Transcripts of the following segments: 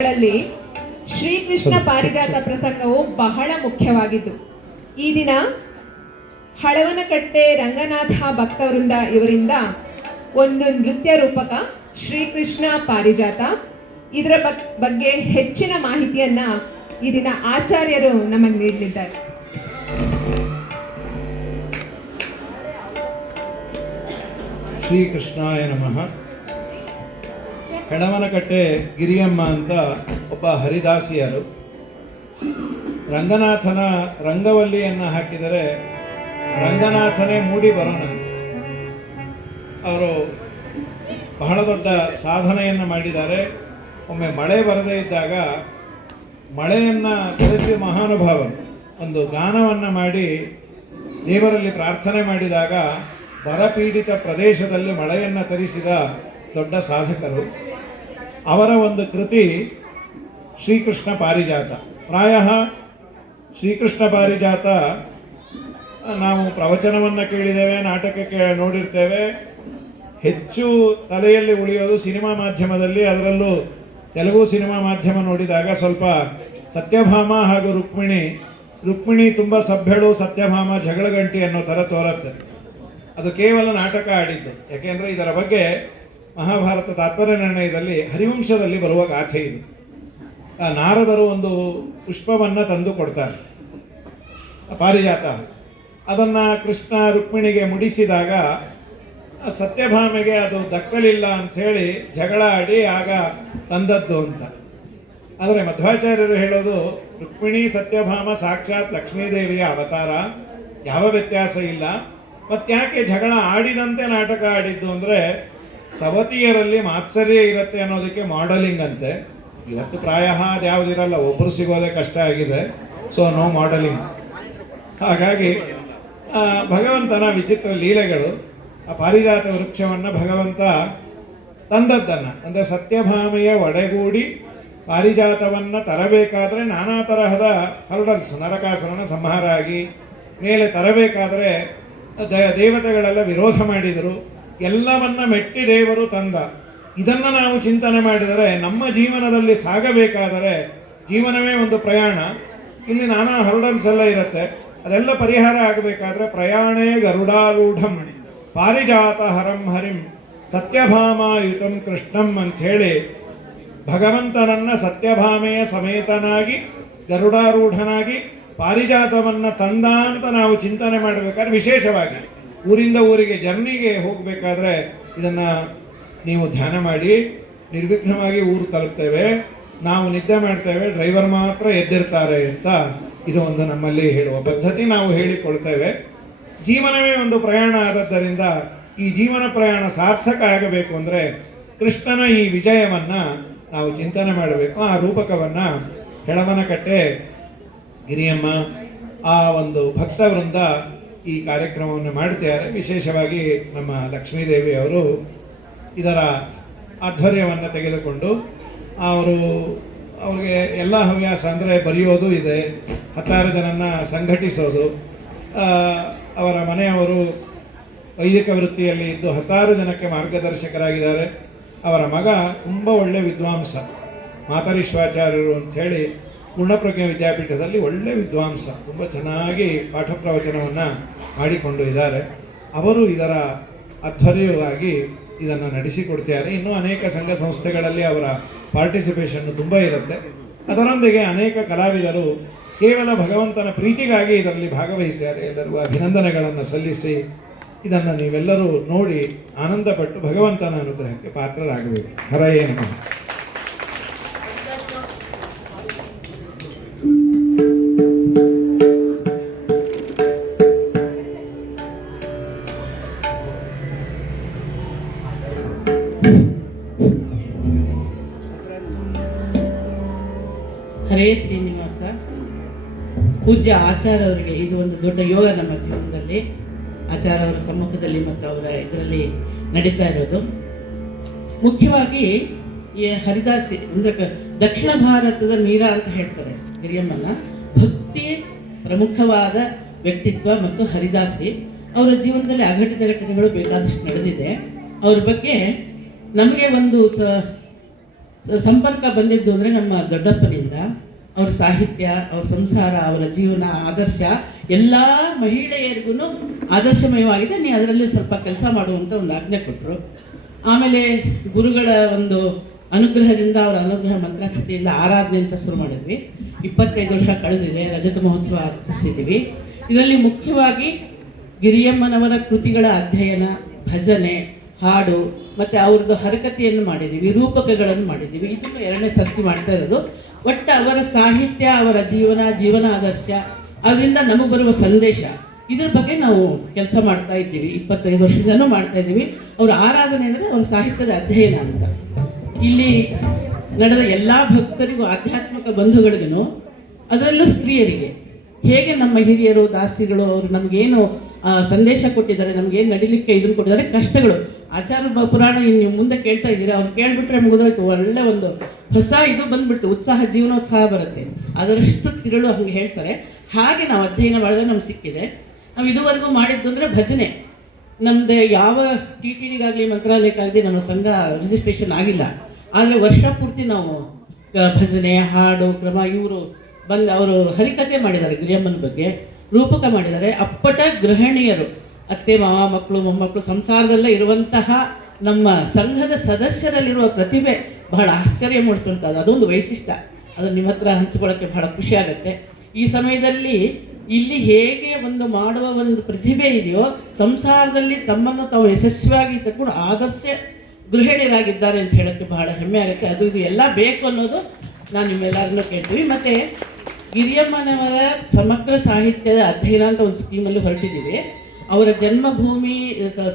ಗಳಲ್ಲಿ ಶ್ರೀಕೃಷ್ಣ ಪಾರಿಜಾತ ಪ್ರಸಂಗವು ಬಹಳ ಮುಖ್ಯವಾಗಿದ್ದು, ಈ ದಿನ ಹಳವನಕಟ್ಟೆ ರಂಗನಾಥ ಭಕ್ತವೃಂದ ಇವರಿಂದ ಒಂದು ನೃತ್ಯ ರೂಪಕ ಶ್ರೀಕೃಷ್ಣ ಪಾರಿಜಾತ ಇದರ ಬಗ್ಗೆ ಹೆಚ್ಚಿನ ಮಾಹಿತಿಯನ್ನ ಈ ದಿನ ಆಚಾರ್ಯರು ನಮಗೆ ನೀಡಲಿದ್ದಾರೆ. ಶ್ರೀಕೃಷ್ಣಾಯ ನಮಃ. ಹೆಣವನಕಟ್ಟೆ ಗಿರಿಯಮ್ಮ ಅಂತ ಒಬ್ಬ ಹರಿದಾಸಿಯರು. ರಂಗನಾಥನ ರಂಗವಲ್ಲಿಯನ್ನು ಹಾಕಿದರೆ ರಂಗನಾಥನೇ ಮೂಡಿ ಬರೋಣಂತೆ. ಅವರು ಬಹಳ ದೊಡ್ಡ ಸಾಧನೆಯನ್ನು ಮಾಡಿದ್ದಾರೆ. ಒಮ್ಮೆ ಮಳೆ ಬರದೇ ಇದ್ದಾಗ ಮಳೆಯನ್ನು ತರಿಸಿ ಮಹಾನುಭಾವರು ಒಂದು ಗಾನವನ್ನು ಮಾಡಿ ದೇವರಲ್ಲಿ ಪ್ರಾರ್ಥನೆ ಮಾಡಿದಾಗ ಬರಪೀಡಿತ ಪ್ರದೇಶದಲ್ಲಿ ಮಳೆಯನ್ನು ತರಿಸಿದ ದೊಡ್ಡ ಸಾಧಕರು. ಅವರ ಒಂದು ಕೃತಿ ಶ್ರೀಕೃಷ್ಣ ಪಾರಿಜಾತ. ಪ್ರಾಯ ಶ್ರೀಕೃಷ್ಣ ಪಾರಿಜಾತ ನಾವು ಪ್ರವಚನವನ್ನು ಕೇಳಿದ್ದೇವೆ, ನಾಟಕಕ್ಕೆ ನೋಡಿರ್ತೇವೆ. ಹೆಚ್ಚು ತಲೆಯಲ್ಲಿ ಉಳಿಯೋದು ಸಿನಿಮಾ ಮಾಧ್ಯಮದಲ್ಲಿ, ಅದರಲ್ಲೂ ತೆಲುಗು ಸಿನಿಮಾ ಮಾಧ್ಯಮ ನೋಡಿದಾಗ ಸ್ವಲ್ಪ ಸತ್ಯಭಾಮ ಹಾಗೂ ರುಕ್ಮಿಣಿ ತುಂಬ ಸಭ್ಯಳು, ಸತ್ಯಭಾಮ ಜಗಳಗಂಟಿ ಅನ್ನೋ ಥರ ತೋರುತ್ತೆ. ಅದು ಕೇವಲ ನಾಟಕ ಆಡಿದ್ದು. ಯಾಕೆಂದರೆ ಇದರ ಬಗ್ಗೆ ಮಹಾಭಾರತ ತಾತ್ಪರ್ಯ ನಿರ್ಣಯದಲ್ಲಿ ಹರಿವಂಶದಲ್ಲಿ ಬರುವ ಗಾಥೆ ಇದು. ನಾರದರು ಒಂದು ಪುಷ್ಪವನ್ನು ತಂದು ಕೊಡ್ತಾರೆ, ಪಾರಿಜಾತ. ಅದನ್ನು ಕೃಷ್ಣ ರುಕ್ಮಿಣಿಗೆ ಮುಡಿಸಿದಾಗ ಸತ್ಯಭಾಮೆಗೆ ಅದು ದಕ್ಕಲಿಲ್ಲ ಅಂಥೇಳಿ ಜಗಳ ಆಡಿ ಆಗ ತಂದದ್ದು ಅಂತ. ಆದರೆ ಮಧ್ವಾಚಾರ್ಯರು ಹೇಳೋದು, ರುಕ್ಮಿಣಿ ಸತ್ಯಭಾಮ ಸಾಕ್ಷಾತ್ ಲಕ್ಷ್ಮೀದೇವಿಯ ಅವತಾರ, ಯಾವ ವ್ಯತ್ಯಾಸ ಇಲ್ಲ. ಮತ್ತ್ಯಾಕೆ ಜಗಳ ಆಡಿದಂತೆ ನಾಟಕ ಆಡಿದ್ದು ಅಂದರೆ ಸವತಿಯರಲ್ಲಿ ಮಾತ್ಸರ್ಯ ಇರುತ್ತೆ ಅನ್ನೋದಕ್ಕೆ ಮಾಡೆಲಿಂಗ್ ಅಂತೆ. ಇವತ್ತು ಪ್ರಾಯ ಅದು ಯಾವುದಿರಲ್ಲ, ಒಬ್ಬರು ಸಿಗೋದೇ ಕಷ್ಟ ಆಗಿದೆ. So no modelling. ಹಾಗಾಗಿ ಭಗವಂತನ ವಿಚಿತ್ರ ಲೀಲೆಗಳು. ಆ ಪಾರಿಜಾತ ವೃಕ್ಷವನ್ನು ಭಗವಂತ ತಂದದ್ದನ್ನು ಅಂದರೆ ಸತ್ಯಭಾಮೆಯ ಒಡೆಗೂಡಿ ಪಾರಿಜಾತವನ್ನು ತರಬೇಕಾದ್ರೆ ನಾನಾ ತರಹದ ಹರ್ಡಲ್ಸ್, ನರಕಾಸುರನ ಸಂಹಾರ ಆಗಿ ಮೇಲೆ ತರಬೇಕಾದರೆ ದೇವತೆಗಳೆಲ್ಲ ವಿರೋಧ ಮಾಡಿದರು. ಎಲ್ಲವನ್ನ ಮೆಟ್ಟಿ ದೇವರು ತಂದ. ಇದನ್ನು ನಾವು ಚಿಂತನೆ ಮಾಡಿದರೆ ನಮ್ಮ ಜೀವನದಲ್ಲಿ ಸಾಗಬೇಕಾದರೆ, ಜೀವನವೇ ಒಂದು ಪ್ರಯಾಣ, ಇಲ್ಲಿ ನಾನಾ ಹರ್ಡಲ್ಸ್ ಎಲ್ಲ ಇರುತ್ತೆ. ಅದೆಲ್ಲ ಪರಿಹಾರ ಆಗಬೇಕಾದ್ರೆ ಪ್ರಯಾಣೇ ಗರುಡಾರೂಢಂ ಪಾರಿಜಾತ ಹರಂ ಹರಿಂ ಸತ್ಯಭಾಮಾಯುತಂ ಕೃಷ್ಣಂ ಅಂಥೇಳಿ ಭಗವಂತನನ್ನು ಸತ್ಯಭಾಮೆಯ ಸಮೇತನಾಗಿ ಗರುಡಾರೂಢನಾಗಿ ಪಾರಿಜಾತವನ್ನು ತಂದ ಅಂತ ನಾವು ಚಿಂತನೆ ಮಾಡಬೇಕಾದ್ರೆ, ವಿಶೇಷವಾಗಿ ಊರಿಂದ ಊರಿಗೆ ಜರ್ನಿಗೆ ಹೋಗಬೇಕಾದ್ರೆ ಇದನ್ನು ನೀವು ಧ್ಯಾನ ಮಾಡಿ. ನಿರ್ವಿಘ್ನವಾಗಿ ಊರು ತಲುಪ್ತೇವೆ, ನಾವು ನಿದ್ದೆ ಮಾಡ್ತೇವೆ, ಡ್ರೈವರ್ ಮಾತ್ರ ಎದ್ದಿರ್ತಾರೆ ಅಂತ ಇದು ಒಂದು ನಮ್ಮಲ್ಲಿ ಹೇಳುವ ಪದ್ಧತಿ, ನಾವು ಹೇಳಿಕೊಳ್ತೇವೆ. ಜೀವನವೇ ಒಂದು ಪ್ರಯಾಣ ಆದದ್ದರಿಂದ ಈ ಜೀವನ ಪ್ರಯಾಣ ಸಾರ್ಥಕ ಆಗಬೇಕು ಅಂದರೆ ಕೃಷ್ಣನ ಈ ವಿಜಯವನ್ನು ನಾವು ಚಿಂತನೆ ಮಾಡಬೇಕು. ಆ ರೂಪಕವನ್ನು ಹೆಳವನಕಟ್ಟೆ ಗಿರಿಯಮ್ಮ ಆ ಒಂದು ಭಕ್ತವೃಂದ ಈ ಕಾರ್ಯಕ್ರಮವನ್ನು ಮಾಡ್ತಿದ್ದಾರೆ. ವಿಶೇಷವಾಗಿ ನಮ್ಮ ಲಕ್ಷ್ಮೀದೇವಿ ಅವರು ಇದರ ಆಧ್ವರ್ಯವನ್ನು ತೆಗೆದುಕೊಂಡು ಅವ್ರಿಗೆ ಎಲ್ಲ ಹವ್ಯಾಸ ಅಂದರೆ ಬರೆಯೋದು ಇದೆ, 16 ಜನನ್ನು ಸಂಘಟಿಸೋದು. ಅವರ ಮನೆಯವರು ವೈದಿಕ ವೃತ್ತಿಯಲ್ಲಿ ಇದ್ದು 16 ಜನಕ್ಕೆ ಮಾರ್ಗದರ್ಶಕರಾಗಿದ್ದಾರೆ. ಅವರ ಮಗ ತುಂಬ ಒಳ್ಳೆಯ ವಿದ್ವಾಂಸ, ಮಾತರಿಶ್ವಾಚಾರ್ಯರು ಅಂಥೇಳಿ ಪೂರ್ಣಪ್ರಜ್ಞ ವಿದ್ಯಾಪೀಠದಲ್ಲಿ ಒಳ್ಳೆಯ ವಿದ್ವಾಂಸ, ತುಂಬ ಚೆನ್ನಾಗಿ ಪಾಠ ಪ್ರವಚನವನ್ನು ಮಾಡಿಕೊಂಡು ಇದ್ದಾರೆ. ಅವರು ಇದರ ಆಧ್ವರ್ಯವಾಗಿ ಇದನ್ನು ನಡೆಸಿಕೊಡ್ತಿದ್ದಾರೆ. ಇನ್ನೂ ಅನೇಕ ಸಂಘ ಸಂಸ್ಥೆಗಳಲ್ಲಿ ಅವರ ಪಾರ್ಟಿಸಿಪೇಷನ್ನು ತುಂಬ ಇರುತ್ತೆ. ಅದರೊಂದಿಗೆ ಅನೇಕ ಕಲಾವಿದರು ಕೇವಲ ಭಗವಂತನ ಪ್ರೀತಿಗಾಗಿ ಇದರಲ್ಲಿ ಭಾಗವಹಿಸಿದ್ದಾರೆ. ಎಲ್ಲರಿಗೂ ಅಭಿನಂದನೆಗಳನ್ನು ಸಲ್ಲಿಸಿ ಇದನ್ನು ನೀವೆಲ್ಲರೂ ನೋಡಿ ಆನಂದಪಟ್ಟು ಭಗವಂತನ ಅನುಗ್ರಹಕ್ಕೆ ಪಾತ್ರರಾಗಬೇಕು. ಹರಯೇ ನಮಃ. ಹರೇ ಶ್ರೀನಿವಾಸ. ಪೂಜ್ಯ ಆಚಾರ್ಯ ಅವರಿಗೆ ಇದು ಒಂದು ದೊಡ್ಡ ಯೋಗ ನಮ್ಮ ಜೀವನದಲ್ಲಿ. ಆಚಾರ್ಯ ಅವರ ಸಮ್ಮುಖದಲ್ಲಿ ಮತ್ತು ಅವರ ಇದರಲ್ಲಿ ನಡೀತಾ ಇರೋದು ಮುಖ್ಯವಾಗಿ ಈ ಹರಿದಾಸಿ ಅಂದರೆ ದಕ್ಷಿಣ ಭಾರತದ ಮೀರಾ ಅಂತ ಹೇಳ್ತಾರೆ ಗಿರಿಯಮ್ಮನ. ಭಕ್ತಿ ಪ್ರಮುಖವಾದ ವ್ಯಕ್ತಿತ್ವ ಮತ್ತು ಹರಿದಾಸಿ. ಅವರ ಜೀವನದಲ್ಲಿ ಅಘಟಿತ ಘಟನೆಗಳು ಬೇಕಾದಷ್ಟು ನಡೆದಿದೆ. ಅವ್ರ ಬಗ್ಗೆ ನಮಗೆ ಒಂದು ಸಂಪರ್ಕ ಬಂದಿದ್ದು ಅಂದರೆ ನಮ್ಮ ದೊಡ್ಡಪ್ಪನಿಂದ. ಅವ್ರ ಸಾಹಿತ್ಯ, ಅವ್ರ ಸಂಸಾರ, ಅವರ ಜೀವನ, ಆದರ್ಶ ಎಲ್ಲ ಮಹಿಳೆಯರಿಗೂ ಆದರ್ಶಮಯವಾಗಿದೆ. ನೀ ಅದರಲ್ಲಿ ಸ್ವಲ್ಪ ಕೆಲಸ ಮಾಡುವಂಥ ಒಂದು ಆಜ್ಞೆ ಕೊಟ್ಟರು. ಆಮೇಲೆ ಗುರುಗಳ ಒಂದು ಅನುಗ್ರಹದಿಂದ, ಅವರ ಅನುಗ್ರಹ ಮಂತ್ರಾಕ್ಷತೆಯಿಂದ ಆರಾಧನೆ ಅಂತ ಶುರು ಮಾಡಿದ್ವಿ. 25 ವರ್ಷ ಕಳೆದಿದೆ. ರಜತ ಮಹೋತ್ಸವ ಆಚರಿಸಿದ್ದೀವಿ. ಇದರಲ್ಲಿ ಮುಖ್ಯವಾಗಿ ಗಿರಿಯಮ್ಮನವರ ಕೃತಿಗಳ ಅಧ್ಯಯನ, ಭಜನೆ, ಹಾಡು ಮತ್ತು ಅವ್ರದ್ದು ಹರಕತೆಯನ್ನು ಮಾಡಿದ್ದೀವಿ, ರೂಪಕಗಳನ್ನು ಮಾಡಿದ್ದೀವಿ. ಇದನ್ನು 2ನೇ ಸರ್ತಿ ಮಾಡ್ತಾ ಇರೋದು. ಒಟ್ಟು ಅವರ ಸಾಹಿತ್ಯ, ಅವರ ಜೀವನ ಆದರ್ಶ, ಅದರಿಂದ ನಮಗೆ ಬರುವ ಸಂದೇಶ, ಇದ್ರ ಬಗ್ಗೆ ನಾವು ಕೆಲಸ ಮಾಡ್ತಾ ಇದ್ದೀವಿ. 25 ವರ್ಷದಿಂದನೂ ಮಾಡ್ತಾ ಇದ್ದೀವಿ. ಅವರ ಆರಾಧನೆ ಅಂದರೆ ಅವರ ಸಾಹಿತ್ಯದ ಅಧ್ಯಯನ ಅಂತ. ಇಲ್ಲಿ ನಡೆದ ಎಲ್ಲ ಭಕ್ತರಿಗೂ, ಆಧ್ಯಾತ್ಮಿಕ ಬಂಧುಗಳಿಗೂ, ಅದರಲ್ಲೂ ಸ್ತ್ರೀಯರಿಗೆ ಹೇಗೆ ನಮ್ಮ ಹಿರಿಯರು, ದಾಸಿಗಳು ಅವರು ನಮಗೇನು ಸಂದೇಶ ಕೊಟ್ಟಿದ್ದಾರೆ, ನಮಗೇನು ನಡಿಲಿಕ್ಕೆ ಇದನ್ನು ಕೊಟ್ಟಿದ್ದಾರೆ, ಕಷ್ಟಗಳು, ಆಚಾರ ಪುರಾಣ ನೀವು ಮುಂದೆ ಕೇಳ್ತಾ ಇದ್ದೀರಾ, ಅವ್ರು ಕೇಳ್ಬಿಟ್ರೆ ಮುಗಿದೋಯ್ತು. ಒಳ್ಳೆ ಒಂದು ಹೊಸ ಇದು ಬಂದ್ಬಿಡ್ತು, ಉತ್ಸಾಹ, ಜೀವನೋತ್ಸಾಹ ಬರುತ್ತೆ. ಅದರಷ್ಟು ತಿರುಳು ಹಂಗೆ ಹೇಳ್ತಾರೆ. ಹಾಗೆ ನಾವು ಅಧ್ಯಯನ ಮಾಡಿದ್ರೆ ನಮ್ಗೆ ಸಿಕ್ಕಿದೆ. ನಾವು ಇದುವರೆಗೂ ಮಾಡಿದ್ದು ಅಂದರೆ ಭಜನೆ. ನಮ್ಮದು ಯಾವ TTDಗಾಗಲಿ ಮಂತ್ರಾಲಯಕ್ಕಾಗಲಿ ನಮ್ಮ ಸಂಘ ರಿಜಿಸ್ಟ್ರೇಷನ್ ಆಗಿಲ್ಲ. ಆದರೆ ವರ್ಷ ಪೂರ್ತಿ ನಾವು ಭಜನೆ, ಹಾಡು, ಕ್ರಮ, ಇವರು ಬಂದು ಅವರು ಹರಿಕತೆ ಮಾಡಿದ್ದಾರೆ, ಗಿರಿಯಮ್ಮನ ಬಗ್ಗೆ ರೂಪಕ ಮಾಡಿದ್ದಾರೆ. ಅಪ್ಪಟ ಗೃಹಿಣಿಯರು, ಅತ್ತೆ ಮಾವ, ಮಕ್ಕಳು, ಮೊಮ್ಮಕ್ಕಳು, ಸಂಸಾರದಲ್ಲೇ ಇರುವಂತಹ ನಮ್ಮ ಸಂಘದ ಸದಸ್ಯರಲ್ಲಿರುವ ಪ್ರತಿಭೆ ಬಹಳ ಆಶ್ಚರ್ಯ ಮೂಡಿಸುವಂಥದ್ದು. ಅದೊಂದು ವೈಶಿಷ್ಟ್ಯ. ಅದನ್ನು ನಿಮ್ಮ ಹತ್ರ ಹಂಚಿಕೊಳ್ಳೋಕ್ಕೆ ಬಹಳ ಖುಷಿ ಆಗುತ್ತೆ. ಈ ಸಮಯದಲ್ಲಿ ಇಲ್ಲಿ ಹೇಗೆ ಒಂದು ಮಾಡುವ ಒಂದು ಪ್ರತಿಭೆ ಇದೆಯೋ, ಸಂಸಾರದಲ್ಲಿ ತಮ್ಮನ್ನು ತಾವು ಯಶಸ್ವಿಯಾಗಿ ತಗೊಂಡು ಆದರ್ಶ ಗೃಹಿಣಿಯರಾಗಿದ್ದಾರೆ ಅಂತ ಹೇಳೋಕ್ಕೆ ಬಹಳ ಹೆಮ್ಮೆ ಆಗುತ್ತೆ. ಅದು ಇದು ಎಲ್ಲ ಬೇಕು ಅನ್ನೋದು ನಾನು ನಿಮ್ಮೆಲ್ಲರನ್ನೂ ಕೇಳ್ತೀವಿ. ಮತ್ತು ಗಿರಿಯಮ್ಮನವರ ಸಮಗ್ರ ಸಾಹಿತ್ಯದ ಅಧ್ಯಯನ ಅಂತ ಒಂದು ಸ್ಕೀಮಲ್ಲಿ ಹೊರಟಿದ್ದೀವಿ. ಅವರ ಜನ್ಮಭೂಮಿ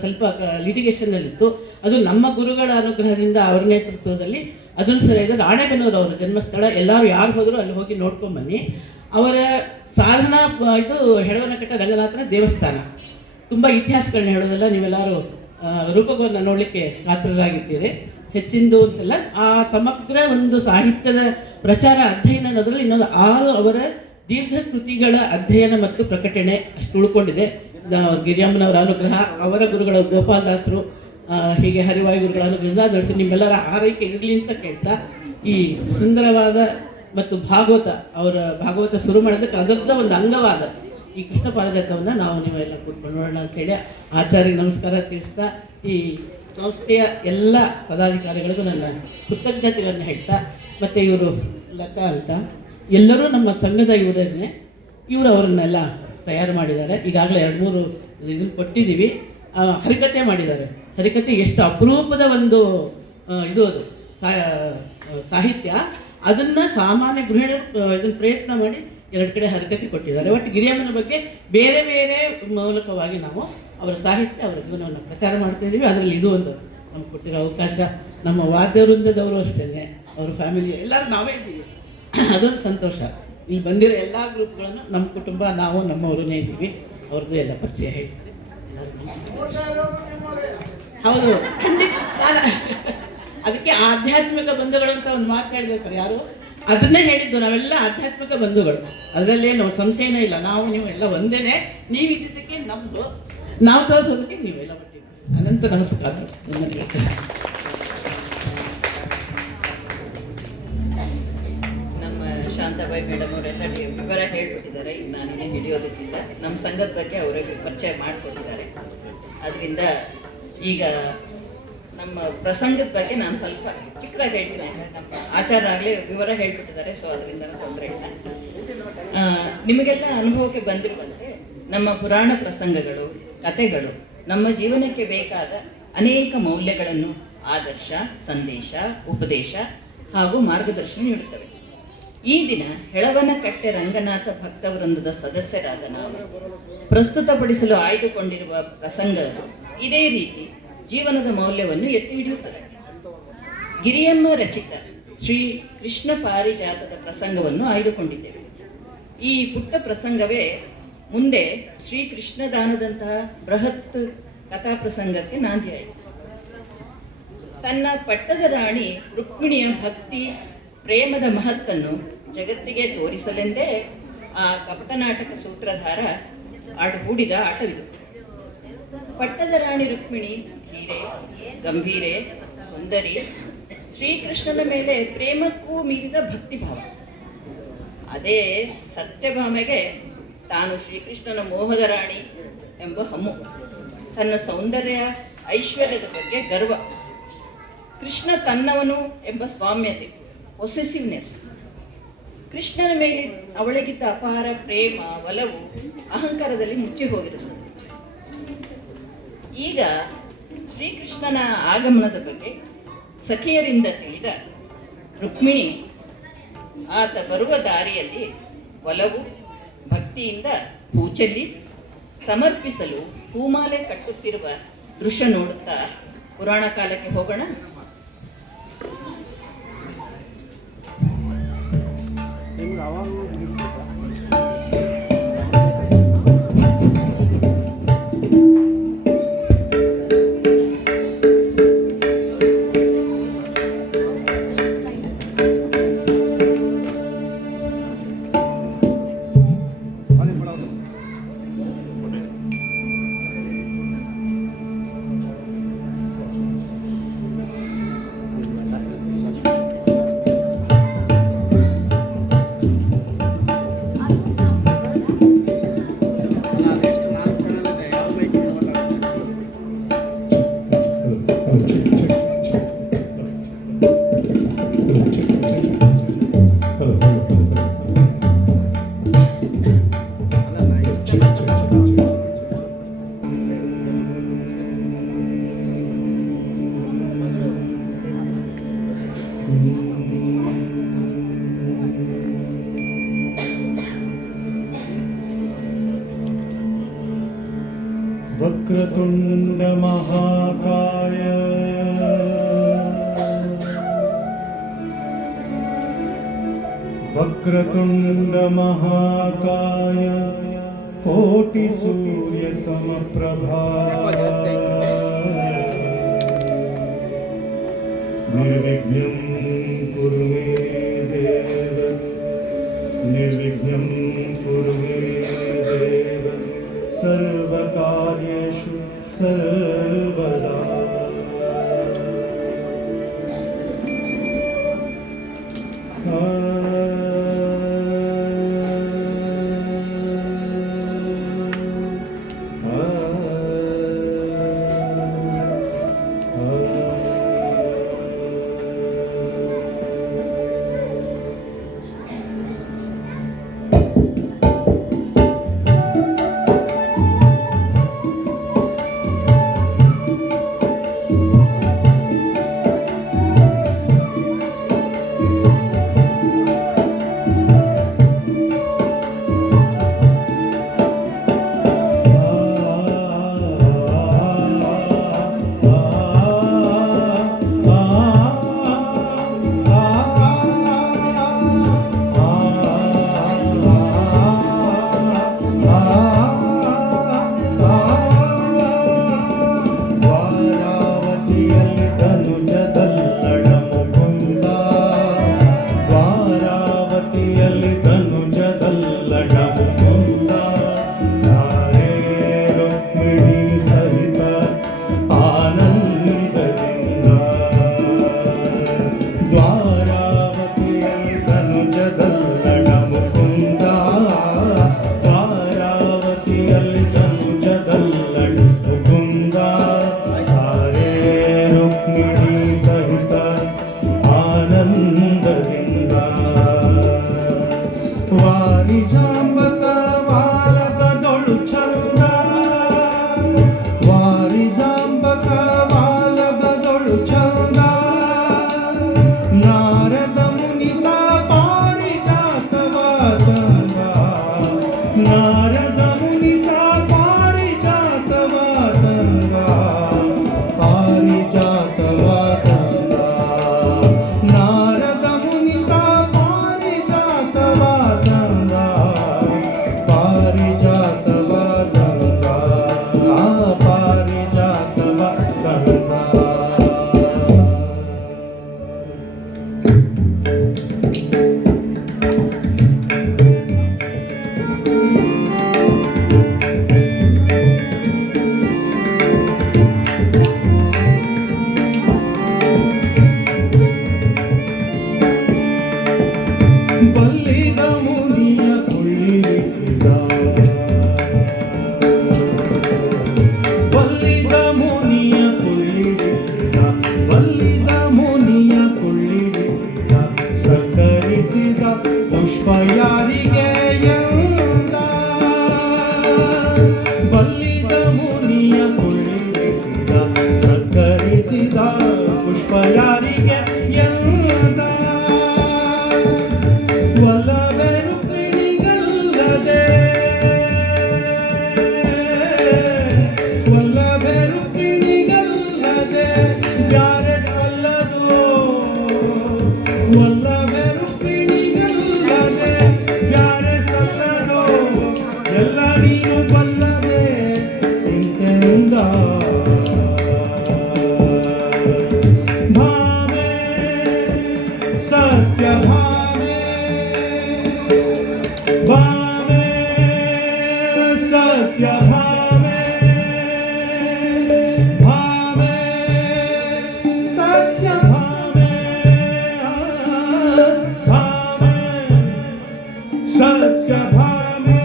ಸ್ವಲ್ಪ ಲಿಟಿಗೇಷನ್ನಲ್ಲಿತ್ತು. ಅದು ನಮ್ಮ ಗುರುಗಳ ಅನುಗ್ರಹದಿಂದ, ಅವರ ನೇತೃತ್ವದಲ್ಲಿ ಅದನ್ನು ಸರಿಯಾದ ರಾಣೆಬೆನ್ನೂರು ಅವರ ಜನ್ಮಸ್ಥಳ. ಎಲ್ಲರೂ ಯಾರು ಹೋದರೂ ಅಲ್ಲಿ ಹೋಗಿ ನೋಡ್ಕೊಂಬನ್ನಿ. ಅವರ ಸಾಧನಾ ಇದು ಹೆಳವನಕಟ್ಟೆ ರಂಗನಾಥನ ದೇವಸ್ಥಾನ. ತುಂಬ ಇತಿಹಾಸಗಳನ್ನ ಹೇಳೋದಲ್ಲ, ನೀವೆಲ್ಲರೂ ರೂಪಕವನ್ನು ನೋಡಲಿಕ್ಕೆ ಕಾತರರಾಗಿದ್ದೀರಿ. ಹೆಚ್ಚಿಂದು ಅಂತೆಲ್ಲ ಆ ಸಮಗ್ರ ಒಂದು ಸಾಹಿತ್ಯದ ಪ್ರಚಾರ, ಅಧ್ಯಯನ ಅನ್ನೋದ್ರಲ್ಲಿ ಇನ್ನೊಂದು 6 ಅವರ ದೀರ್ಘ ಕೃತಿಗಳ ಅಧ್ಯಯನ ಮತ್ತು ಪ್ರಕಟಣೆ ಅಷ್ಟು ಉಳ್ಕೊಂಡಿದೆ. ಗಿರಿಯಮ್ಮನವರ ಅನುಗ್ರಹ, ಅವರ ಗುರುಗಳ ಗೋಪಾಲದಾಸರು, ಹೀಗೆ ಹರಿವಾಯು ಗುರುಗಳ ಅನುಗ್ರಹ ನಡೆಸಿ ನಿಮ್ಮೆಲ್ಲರ ಆರೈಕೆ ಇರಲಿ ಅಂತ ಕೇಳ್ತಾ, ಈ ಸುಂದರವಾದ ಮತ್ತು ಭಾಗವತ ಶುರು ಮಾಡೋದಕ್ಕೆ ಅದರದ ಒಂದು ಅಂಗವಾದ ಈ ಕೃಷ್ಣ ಪಾರಿಜಾತವನ್ನು ನಾವು ನೀವೆಲ್ಲ ಕೂತ್ಕೊಂಡು ನೋಡೋಣ ಅಂತೇಳಿ ಆಚಾರ್ಯರಿಗೆ ನಮಸ್ಕಾರ ತಿಳಿಸ್ತಾ, ಈ ಸಂಸ್ಥೆಯ ಎಲ್ಲ ಪದಾಧಿಕಾರಿಗಳಿಗೂ ನನ್ನ ಕೃತಜ್ಞತೆಗಳನ್ನು ಹೇಳ್ತಾ, ಮತ್ತು ಇವರು ಲತಾ ಅಂತ ಎಲ್ಲರೂ ನಮ್ಮ ಸಂಘದ ಇವರನ್ನೇ, ಇವರು ಅವರನ್ನೆಲ್ಲ ತಯಾರು ಮಾಡಿದ್ದಾರೆ. ಈಗಾಗಲೇ 2-3 ಇದನ್ನು ಕೊಟ್ಟಿದ್ದೀವಿ. ಹರಿಕತೆ ಮಾಡಿದ್ದಾರೆ. ಹರಿಕತೆ ಎಷ್ಟು ಅಪರೂಪದ ಒಂದು ಇದು, ಅದು ಸಾಹಿತ್ಯ. ಅದನ್ನು ಸಾಮಾನ್ಯ ಗೃಹಿಣಿಯರು ಇದನ್ನು ಪ್ರಯತ್ನ ಮಾಡಿ 2 ಕಡೆ ಹರಿಕತೆ ಕೊಟ್ಟಿದ್ದಾರೆ. ಒಟ್ಟು ಗಿರಿಯಮ್ಮನ ಬಗ್ಗೆ ಬೇರೆ ಬೇರೆ ಮೂಲಕವಾಗಿ ನಾವು ಅವರ ಸಾಹಿತ್ಯ, ಅವರ ಜೀವನವನ್ನು ಪ್ರಚಾರ ಮಾಡ್ತಾಯಿದ್ದೀವಿ. ಅದರಲ್ಲಿ ಇದು ಒಂದು ನಮ್ಗೆ ಕೊಟ್ಟಿರೋ ಅವಕಾಶ. ನಮ್ಮ ವಾದ್ಯವೃಂದದವರು ಅಷ್ಟೇ, ಅವ್ರ ಫ್ಯಾಮಿಲಿ ಎಲ್ಲರೂ ನಾವೇ ಇದ್ದೀವಿ. ಅದೊಂದು ಸಂತೋಷ. ಇಲ್ಲಿ ಬಂದಿರೋ ಎಲ್ಲ ಗ್ರೂಪ್ಗಳನ್ನು ನಮ್ಮ ಕುಟುಂಬ, ನಾವು ನಮ್ಮವರನ್ನೇ ಇದ್ದೀವಿ. ಅವ್ರದ್ದು ಎಲ್ಲ ಪರಿಚಯ ಹೇಳ್ತಾರೆ. ಹೌದು, ಖಂಡಿತ. ಅದಕ್ಕೆ ಆಧ್ಯಾತ್ಮಿಕ ಬಂಧುಗಳು ಅಂತ ಒಂದು ಮಾತು ಹೇಳಿದೆ ಸರ್, ಯಾರು ಅದನ್ನೇ ಹೇಳಿದ್ದು. ನಾವೆಲ್ಲ ಆಧ್ಯಾತ್ಮಿಕ ಬಂಧುಗಳು, ಅದರಲ್ಲೇನು ಸಂಶಯನೇ ಇಲ್ಲ. ನಾವು ನೀವು ಎಲ್ಲ ಒಂದೇನೆ. ನೀವು ಇದ್ದಿದ್ದಕ್ಕೆ ನಮ್ಮದು, ನಾವು ತೋರಿಸೋದಕ್ಕೆ ನೀವೆಲ್ಲ ಬಂದಿದ್ದೀವಿ. ಅನಂತ ನಮಸ್ಕಾರ. ನಮ್ಮ ಶಾಂತಾಬಾಯಿ ಮೇಡಮ್ ಅವರೆಲ್ಲ ವಿವರ ಹೇಳ್ಬಿಟ್ಟಿದ್ದಾರೆ. ಈಗ ನಾನೇನೇ ಹಿಡಿಯೋದಕ್ಕಿಲ್ಲ. ನಮ್ಮ ಸಂಘದ ಬಗ್ಗೆ ಅವರಿಗೆ ಪರಿಚಯ ಮಾಡಿಕೊಟ್ಟಿದ್ದಾರೆ. ಅದರಿಂದ ಈಗ ನಮ್ಮ ಪ್ರಸಂಗದ ಬಗ್ಗೆ ನಾನು ಸ್ವಲ್ಪ ಚಿಕ್ಕದಾಗಿ ಹೇಳ್ತೀನಿ. ನಮ್ಮ ಆಚಾರ ಆಗಲೇ ವಿವರ ಹೇಳ್ಬಿಟ್ಟಿದ್ದಾರೆ, ಸೊ ಅದರಿಂದ ತೊಂದರೆ ಇಲ್ಲ. ನಿಮಗೆಲ್ಲ ಅನುಭವಕ್ಕೆ ಬಂದಿರುವಂತೆ ನಮ್ಮ ಪುರಾಣ ಪ್ರಸಂಗಗಳು, ಕಥೆಗಳು ನಮ್ಮ ಜೀವನಕ್ಕೆ ಬೇಕಾದ ಅನೇಕ ಮೌಲ್ಯಗಳನ್ನು, ಆದರ್ಶ, ಸಂದೇಶ, ಉಪದೇಶ ಹಾಗೂ ಮಾರ್ಗದರ್ಶನ ನೀಡುತ್ತವೆ. ಈ ದಿನ ಹೆಳವನಕಟ್ಟೆ ರಂಗನಾಥ ಭಕ್ತವೃಂದದ ಸದಸ್ಯರಾದ ನಾವು ಪ್ರಸ್ತುತಪಡಿಸಲು ಆಯ್ದುಕೊಂಡಿರುವ ಪ್ರಸಂಗಗಳು ಇದೇ ರೀತಿ ಜೀವನದ ಮೌಲ್ಯವನ್ನು ಎತ್ತಿ ಹಿಡಿಯುತ್ತದೆ. ಗಿರಿಯಮ್ಮ ರಚಿತ ಶ್ರೀ ಕೃಷ್ಣ ಪಾರಿಜಾತದ ಪ್ರಸಂಗವನ್ನು ಆಯ್ದುಕೊಂಡಿದ್ದೇವೆ. ಈ ಪುಟ್ಟ ಪ್ರಸಂಗವೇ ಮುಂದೆ ಶ್ರೀ ಕೃಷ್ಣದಾನದಂತಹ ಬೃಹತ್ ಕಥಾ ಪ್ರಸಂಗಕ್ಕೆ ನಾಂದಿಯಾಯಿತು. ತನ್ನ ಪಟ್ಟದ ರಾಣಿ ರುಕ್ಮಿಣಿಯ ಭಕ್ತಿ ಪ್ರೇಮದ ಮಹತ್ತನ್ನು ಜಗತ್ತಿಗೆ ತೋರಿಸಲೆಂದೇ ಆ ಕಪಟನಾಟಕ ಸೂತ್ರಧಾರ ಹೂಡಿದ ಆಟವಿದು. ಪಟ್ಟದ ರಾಣಿ ರುಕ್ಮಿಣಿ ಧೀರೆ, ಗಂಭೀರೆ, ಸುಂದರಿ, ಶ್ರೀಕೃಷ್ಣನ ಮೇಲೆ ಪ್ರೇಮಕ್ಕೂ ಮೀರಿದ ಭಕ್ತಿಭಾವ. ಅದೇ ಸತ್ಯಭಾಮೆಗೆ ತಾನು ಶ್ರೀಕೃಷ್ಣನ ಮೋಹದ ರಾಣಿ ಎಂಬ ಹಮ್ಮು, ತನ್ನ ಸೌಂದರ್ಯ ಐಶ್ವರ್ಯದ ಬಗ್ಗೆ ಗರ್ವ, ಕೃಷ್ಣ ತನ್ನವನು ಎಂಬ ಸ್ವಾಮ್ಯತೆ, ಪೊಸೆಸಿವ್ನೆಸ್. ಕೃಷ್ಣನ ಮೇಲೆ ಅವಳಿಗಿದ್ದ ಅಪಾರ ಪ್ರೇಮ, ಒಲವು ಅಹಂಕಾರದಲ್ಲಿ ಮುಚ್ಚಿ ಹೋಗಿರುತ್ತದೆ. ಈಗ ಶ್ರೀಕೃಷ್ಣನ ಆಗಮನದ ಬಗ್ಗೆ ಸಖಿಯರಿಂದ ತಿಳಿದ ರುಕ್ಮಿಣಿ ಆತ ಬರುವ ದಾರಿಯಲ್ಲಿ ಒಲವು ಭಕ್ತಿಯಿಂದ ಹೂಚೆಲ್ಲಿ ಸಮರ್ಪಿಸಲು ಹೂಮಾಲೆ ಕಟ್ಟುತ್ತಿರುವ ದೃಶ್ಯ ನೋಡುತ್ತಾ ಪುರಾಣ ಕಾಲಕ್ಕೆ ಹೋಗೋಣ. वक्रतुंड महाकाय वक्रतुंड महाकाय कोटि सूर्य समप्रभा निर्विघ्नं कुरु मे देव निर्विघ्नं कुरु मे देव सर्वकार्येषु सर्वदा। ಬಲ್ಲಿದ ಮುನಿಯ ಕುಳ್ಳಿರಿಸಿದ ಬಲ್ಲಿದ ಮುನಿಯ ಕುಳ್ಳಿರಿಸಿದ ಬಲ್ಲಿದ ಮುನಿಯ ಕುಳ್ಳಿರಿಸಿದ ಸಕ್ಕರಿಸಿದ ಪುಷ್ಪ ಯಾರಿಗೆ ಎಂದ ಬಲ್ಲಿದ ಮುನಿಯ ಕುಳ್ಳಿರಿಸಿದ ಸಕ್ಕರಿಸಿದ ಪುಷ್ಪ ಯಾರಿಗೆ ಎಂದ ಒಲವೆನು ಪಿಣಿಗಲ್ಲದೆ ಒಲವೆನು ಪಿಣಿಗಲ್ಲದೆ ಬ್ಯಾರೆ ಸಲ್ಲದು ಒಲವೆನು ಪಿಣಿಗಲ್ಲದೆ ಬ್ಯಾರೆ ಸಲ್ಲದು ಎಲ್ಲ ನೀನು ಬಲ್ಲದೆ ಇಂತೆಂದ ಭಾವೆ ಸತ್ಯ ಭಾವೆ ಭಾವೆ ಸತ್ಯ ಭಾವೆ ಭಾವೆ ಸತ್ಯ ಭಾವೆ ಭಾವೆ ಸತ್ಯ ಭಾವೆ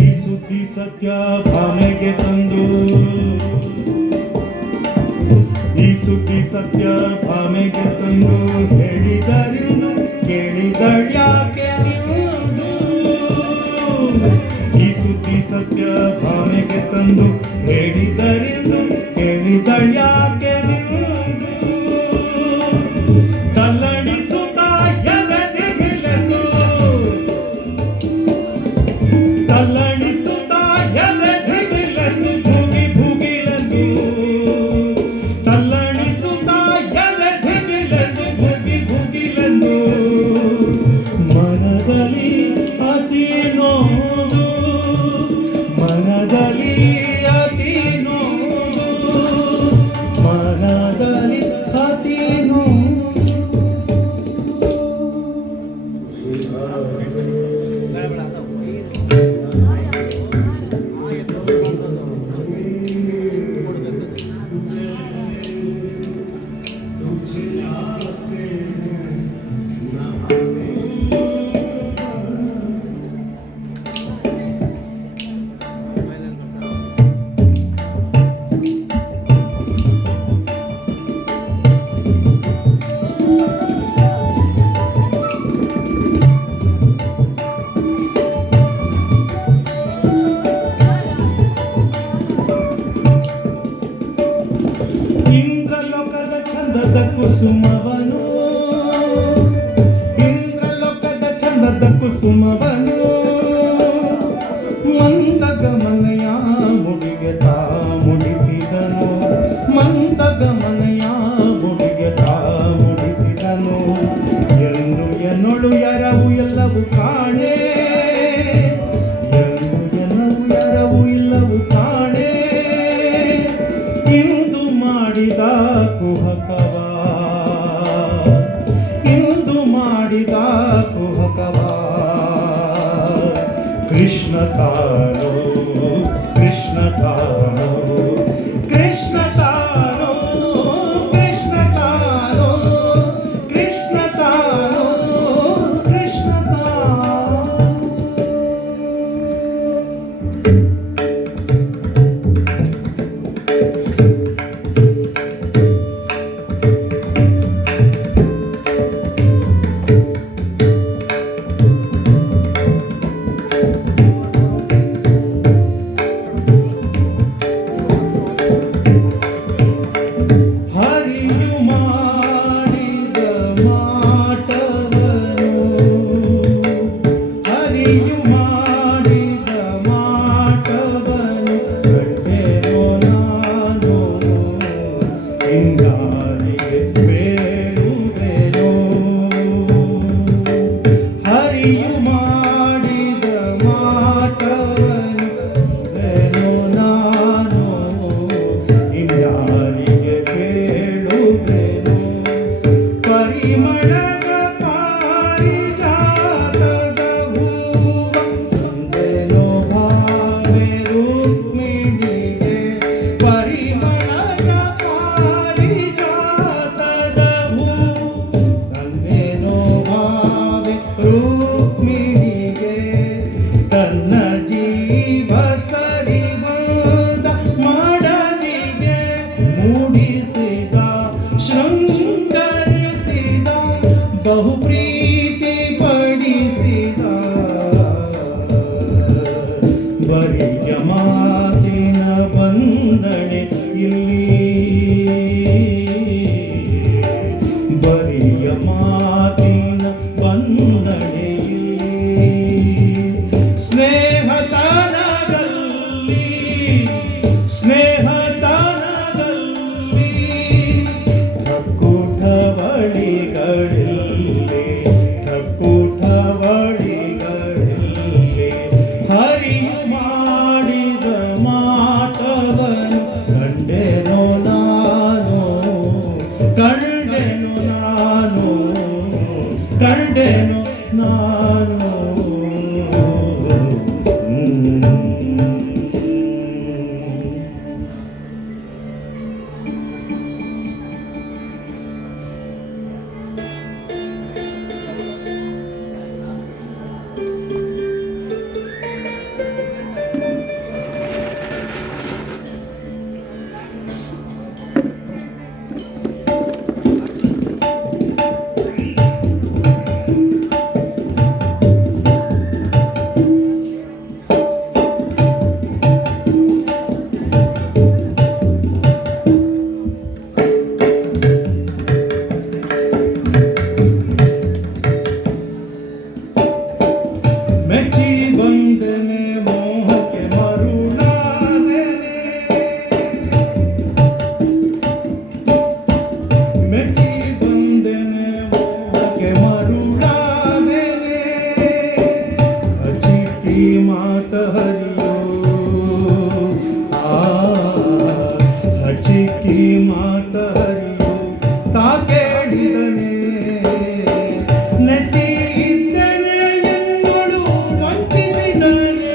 ಈ ಸುದ್ದಿ ಸತ್ಯ ಭಾಮೆಗೆ ತಂದು ಈ ಸುದ್ದಿ ಸತ್ಯ ಭಾಮೆಗೆ ತಂದು ಹೇಳಿದರಿಂದು ಕೇಳಿದಳ್ಯಾಕೆ ನಿಂದು ಈ ಸುದ್ದಿ ಸತ್ಯ ಭಾಮೆಗೆ ತಂದು ಹೇಳಿದರಿಂದು ಕೇಳಿದಳ್ಯಾಕೆ ನಿಂದು ತಲ್ಲಣಿಸುತ್ತಾ ಎದೆದಿಗಿಲೆಂದು ತಲ್ಲಣಿಸುತ್ತಾ ಎದೆದಿಗಿಲೆಂದು ಭೂಗಿ ಭೂಗಿಲೆಂದು ತಲ್ಲಣಿಸುತ್ತಾ ಎದೆದಿಗಿಲೆಂದು ಭೂಗಿ ಭೂಗಿಲೆಂದು ಮನದಲ್ಲಿ ಅತಿ ನೋವು ಮನದಲ್ಲಿ ಅತಿ ನೋವು ಮನದಲ್ಲಿ ಅತಿ ನೋವು ಇಂದ್ರಲೋಕದ ಚಂದದ ಕುಸುಮವನು ಇಂದ್ರಲೋಕದ ಚಂದದ ಕುಸುಮವನು ಮಂದಗಮನೆಯ ಮುಡಿಗೆ ತಾ ಮುಡಿಸಿದನು ಮಂದಗಮನೆಯ ಮುಡಿಗೆ ತಾ ಮುಡಿಸಿದನು ಎಂದು ಎನ್ನೊಳು ಎರವು ಎಲ್ಲವೂ ಕಾಣೆ ಎಂದು ಎನ್ನವು ಎರವು ಇಲ್ಲವು ಕಾಣೆ ಇಂದು ಮಾಡಿದ ಕುಹಕವ ಇಂದು ಮಾಡಿದ ಕುಹಕವ ಕೃಷ್ಣ ತಾನೋ ಕೃಷ್ಣ ತಾನೋ ಕೃಷ್ಣ ತಾನೋ ಕೃಷ್ಣ ತಾನೋ ಕೃಷ್ಣ ತಾನೋ ಕೃಷ್ಣ ತಾನೋ ರುಕ್ಮಿಣಿಗೆ ತನ್ನ ಜೀವ ಸರಿವಾದ ಮಾಡಲಿಗೆ ಮೂಡಿಸಿದ ಶೃಂಗರಿಸಿದ ಬಹು ಪ್ರೀತಿ ಪಡಿಸಿದ ಬರಿಯ ಮಾತಿನ ಬಂಧನೆ ಇಲ್ಲಿ ಬರಿಯ ಮಾತಿನ ಬಂಧನೆ ಸ್ನೇಹತನದಲ್ಲಿ ಸ್ನೇಹತನದಲ್ಲಿ ಹಕ್ಕುಠವಳಿಗಳಲ್ಲಿ ಹಕ್ಕುಠವಳಿಗಳಲ್ಲಿ ಹರಿಯು ಮಾಡಿದ ಮಾಟವನು ಕಂಡೆನು ನಾನು ಕಂಡೆನು ನಾನು ಕಂಡೆನು ನಾನು ಮೆಚ್ಚಿ ಬಂದನೆ ಮೋಹಕ್ಕೆ ಮರುಳಾದೆನೆ ಮೆಚ್ಚಿ ಬಂದನೆ ಮೋಹಕ್ಕೆ ಮರುಳಾದೆನೆ ಅಚಿಕ್ಕಿ ಮಾತ ಹರಿಯೋ ಅಚಿಕ್ಕಿ ಮಾತ ಹರಿಯೋ ತಾಕೇಳಿದನೆ ನೆಚ್ಚಿ ಇದ್ದನೆ ಎನ್ನೋಳು ವಂಚಿಸಿದನೆ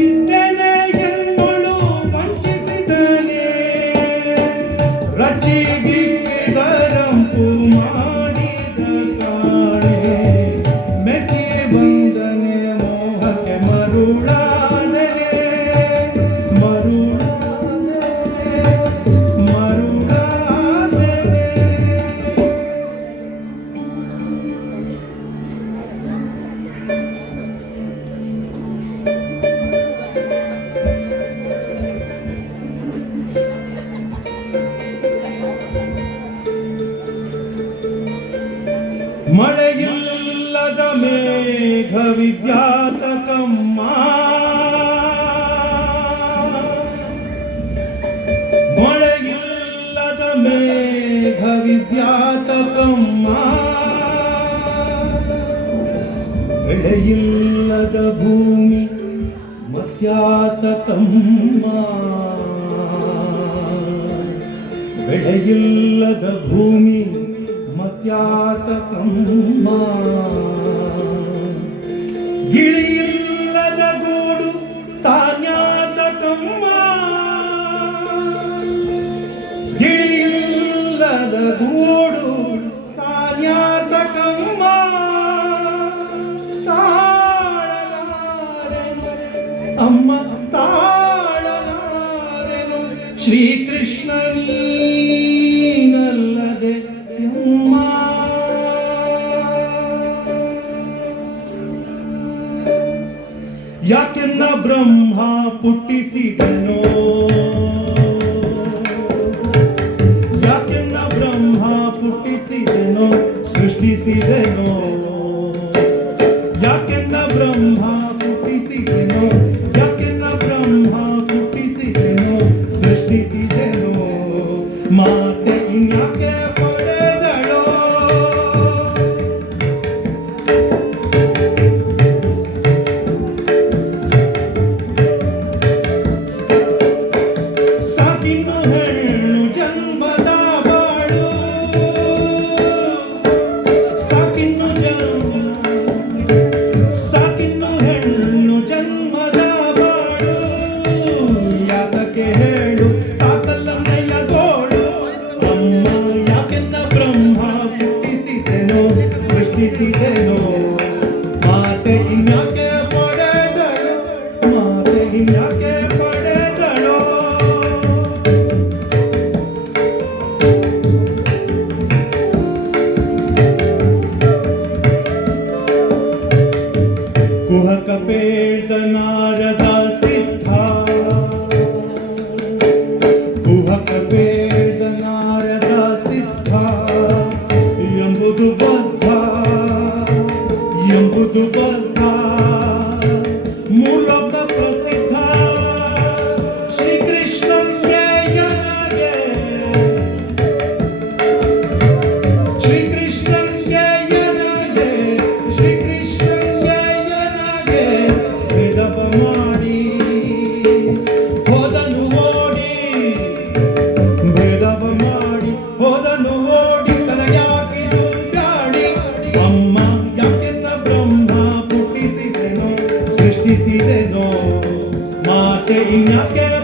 ಇದ್ದನೆ ಎನ್ನೋಳು ವಂಚಿಸಿದನೆ ರಚಿಗಿದ್ದರಂಪು ಮಾಡಿದ ಕಾಣೆ ಮೆಚ್ಚಿ ಬಂದನೆ ಮೋಹಕ್ಕೆ ಮರುಳಾದನೆ ಮರುಳಾದನೆ ಮರುಳಾದನೆ ಮಳೆಯಿಲ್ಲದ ಮೇಘ ವಿದ್ಯಾತಕಮ್ಮ ಮಳೆಯಿಲ್ಲದ ಮೇಘ ವಿದ್ಯಾತಕಮ್ಮ ಬೆಳೆಯಿಲ್ಲದ ಭೂಮಿ ಮಧ್ಯಾತಕಮ್ಮ ಬೆಳೆಯಿಲ್ಲದ ಭೂಮಿ ಮತ್ಯಾತಕಮ್ಮ ಗಿಳಿಯಿಲ್ಲದ ಗೂಡು ತಾನ್ಯಾತಕಮ್ಮ ಗಿಳಿಯಿಲ್ಲದ ಗೂಡು ತಾನ್ಯಾತಕಮ್ಮ ತಾಳಲಾರೆನು ಅಮ್ಮ ತಾಳಲಾರೆನು ಶ್ರೀಕೃಷ್ಣ ನೀನಲ್ಲದೆ ಅಮ್ಮ ಯಾಕೆನ್ನ ಬ್ರಹ್ಮ ಪುಟ್ಟಿಸಿದನೋ ಯಾಕೆನ್ನ ಬ್ರಹ್ಮ ಪುಟ್ಟಿಸಿದನೋ ಸೃಷ್ಟಿಸಿದನೋ ಯಾಕೆನ್ನ ಬ್ರಹ್ಮ ಪುಟ್ಟಿಸಿದನೋ ಯಾಕೆನ್ನ ಬ್ರಹ್ಮ ಪುಟ್ಟಿಸಿದನೋ ಸೃಷ್ಟಿಸಿದನೋ ಮಾತೆ ಇನ್ಯಾಕೆ ಪಡೆದಳೋ ಸಾಕಿನ್ನು ಹೆಣ್ಣು ಜನ್ಮದ ಬಾಳು ಸಾಕಿನ್ನು ಹೆಣ್ಣು ಜನ್ಮದ ಬಾಳು ಯಾತಕ್ಕೆ ಹೇಳು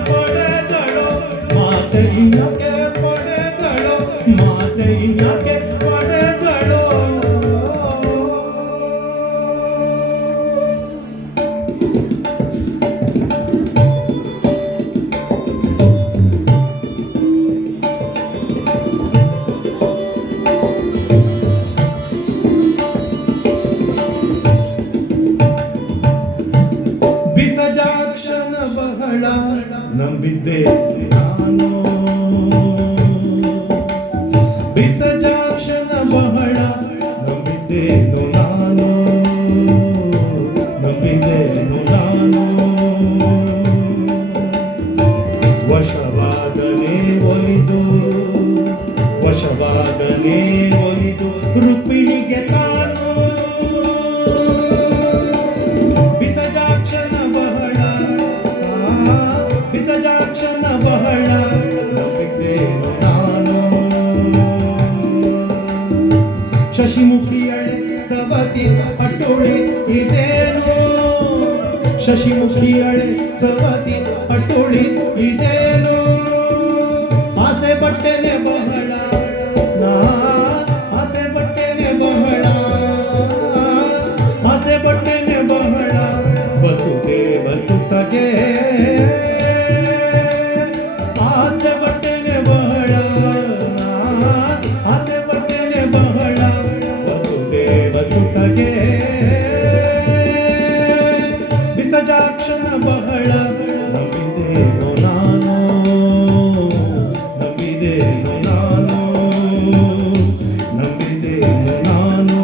ಪಡೆದಳು ಮಾತೆ ಇನ್ಯಾಕೆ ಪಡೆದಳು ಮಾತೆ ಇನ್ಯಾಕೆ ಪಡೆದಳು ಬಿಸಜಾಕ್ಷನ ಬಹಳ ನಂಬಿದ್ದೆ ನಾನು ಬಿಸಜಾಕ್ಷನ ಬಹಳ ನಂಬಿದ್ದೇನು ನಾನು ನಂಬಿದ್ದೇನು ನಾನು ವಶವಾದನೆ ಒಲಿದು ವಶವಾದನೆ ಒಲಿದು ರುಕ್ಮಿಣಿಗೆ ತಾನು ಬಿಸಜಾಕ್ಷನ ಬಹಳ ಬಿಸಜಾಕ್ಷನ ಬಹಳ ನಂಬಿದ್ದೇನು ನಾನು ಶಶಿಮುಖಿಯಳೆ ಸವತಿ ಅಟೋಳೆ ಇದೇನು ಶಶಿಮುಖಿಯಳೆ ಸವತಿ ಅಟೋಳಿ ಇದೇನು ಆಸೆ ಬಟ್ಟೆನೆ ಬಹಳ ನಾ ಆಸೆ ಬಟ್ಟೆನೆ ಬಹಳ ಆಸೆ ಬಟ್ಟೆನೆ ಬಹಳ ಬಸುಗೆ ಬಸುತ್ತಗೆ ಆಸೆ ಬಟ್ಟೆನೆ ಬಹಳ ಆಸೆ ಬಟ್ಟೆನೆ ಬಹಳ ಬಸುಗೆ ಬಸುತ್ತಗೆ ಬಿಸಜಾಕ್ಷನ ಬಹಳ ನಂಬಿದ್ದೇನು ನಾನು ನಂಬಿದ್ದೇನು ನಾನು ನಂಬಿದ್ದೇನು ನಾನು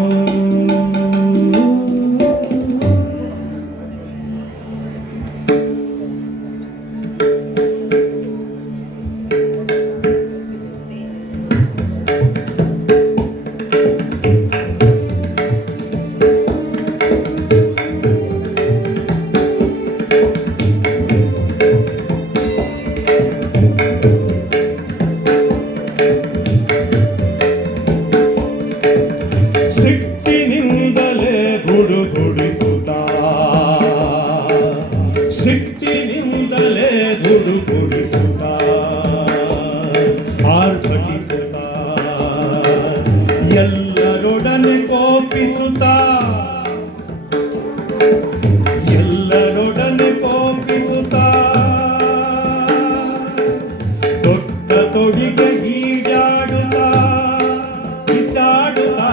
ಸಿಟ್ಟಿನಿಂದಲೇ ಗುಡುಗುಡಿಸುತ್ತಾ ಸಿಟ್ಟಿನಿಂದಲೇ ಗುಡುಗುಡಿಸುತ್ತಾ ಆರ್ಭಟಿಸುತ್ತಾ ಎಲ್ಲರೊಡನೆ ಕೋಪಿಸುತ್ತಾ ಎಲ್ಲರೊಡನೆ ಕೋಪಿಸುತ್ತಾ ದೊಡ್ಡ ತೊಡಿಗೆ ಈಡಾಡುತ್ತಾ ಬಿಸಾಡುತ್ತಾ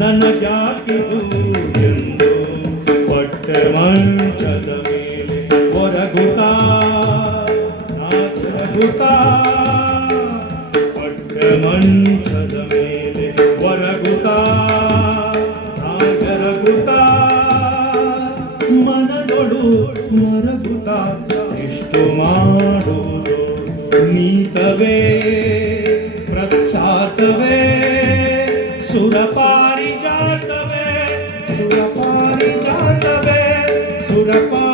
ನನ್ನ ಜಾತಿದು ಎಂದು ಹೊಟ್ಟೆ ಮಂಚದ ಮೇಲೆ ಹೊರಗುತ್ತಾ ಹೊರಗುತ್ತಾ ಹೊಟ್ಟೆ ಮಂಚದ ಮೇಲೆ ಹೊರಗುತ್ತಾ ಹೊರಗುತ್ತಾ ಮನದೊಳು ಮರಗುತ್ತಾ ಎಷ್ಟು ಮಾಡುವುದು ನೀತವೇ ಪ್ರಖ್ಯಾತವೇ ಸುರಪಾರಿಜಾತವೇ ಸುರಪಾರಿಜಾತವೇ ಸುರಪಾರಿಜಾತವೇ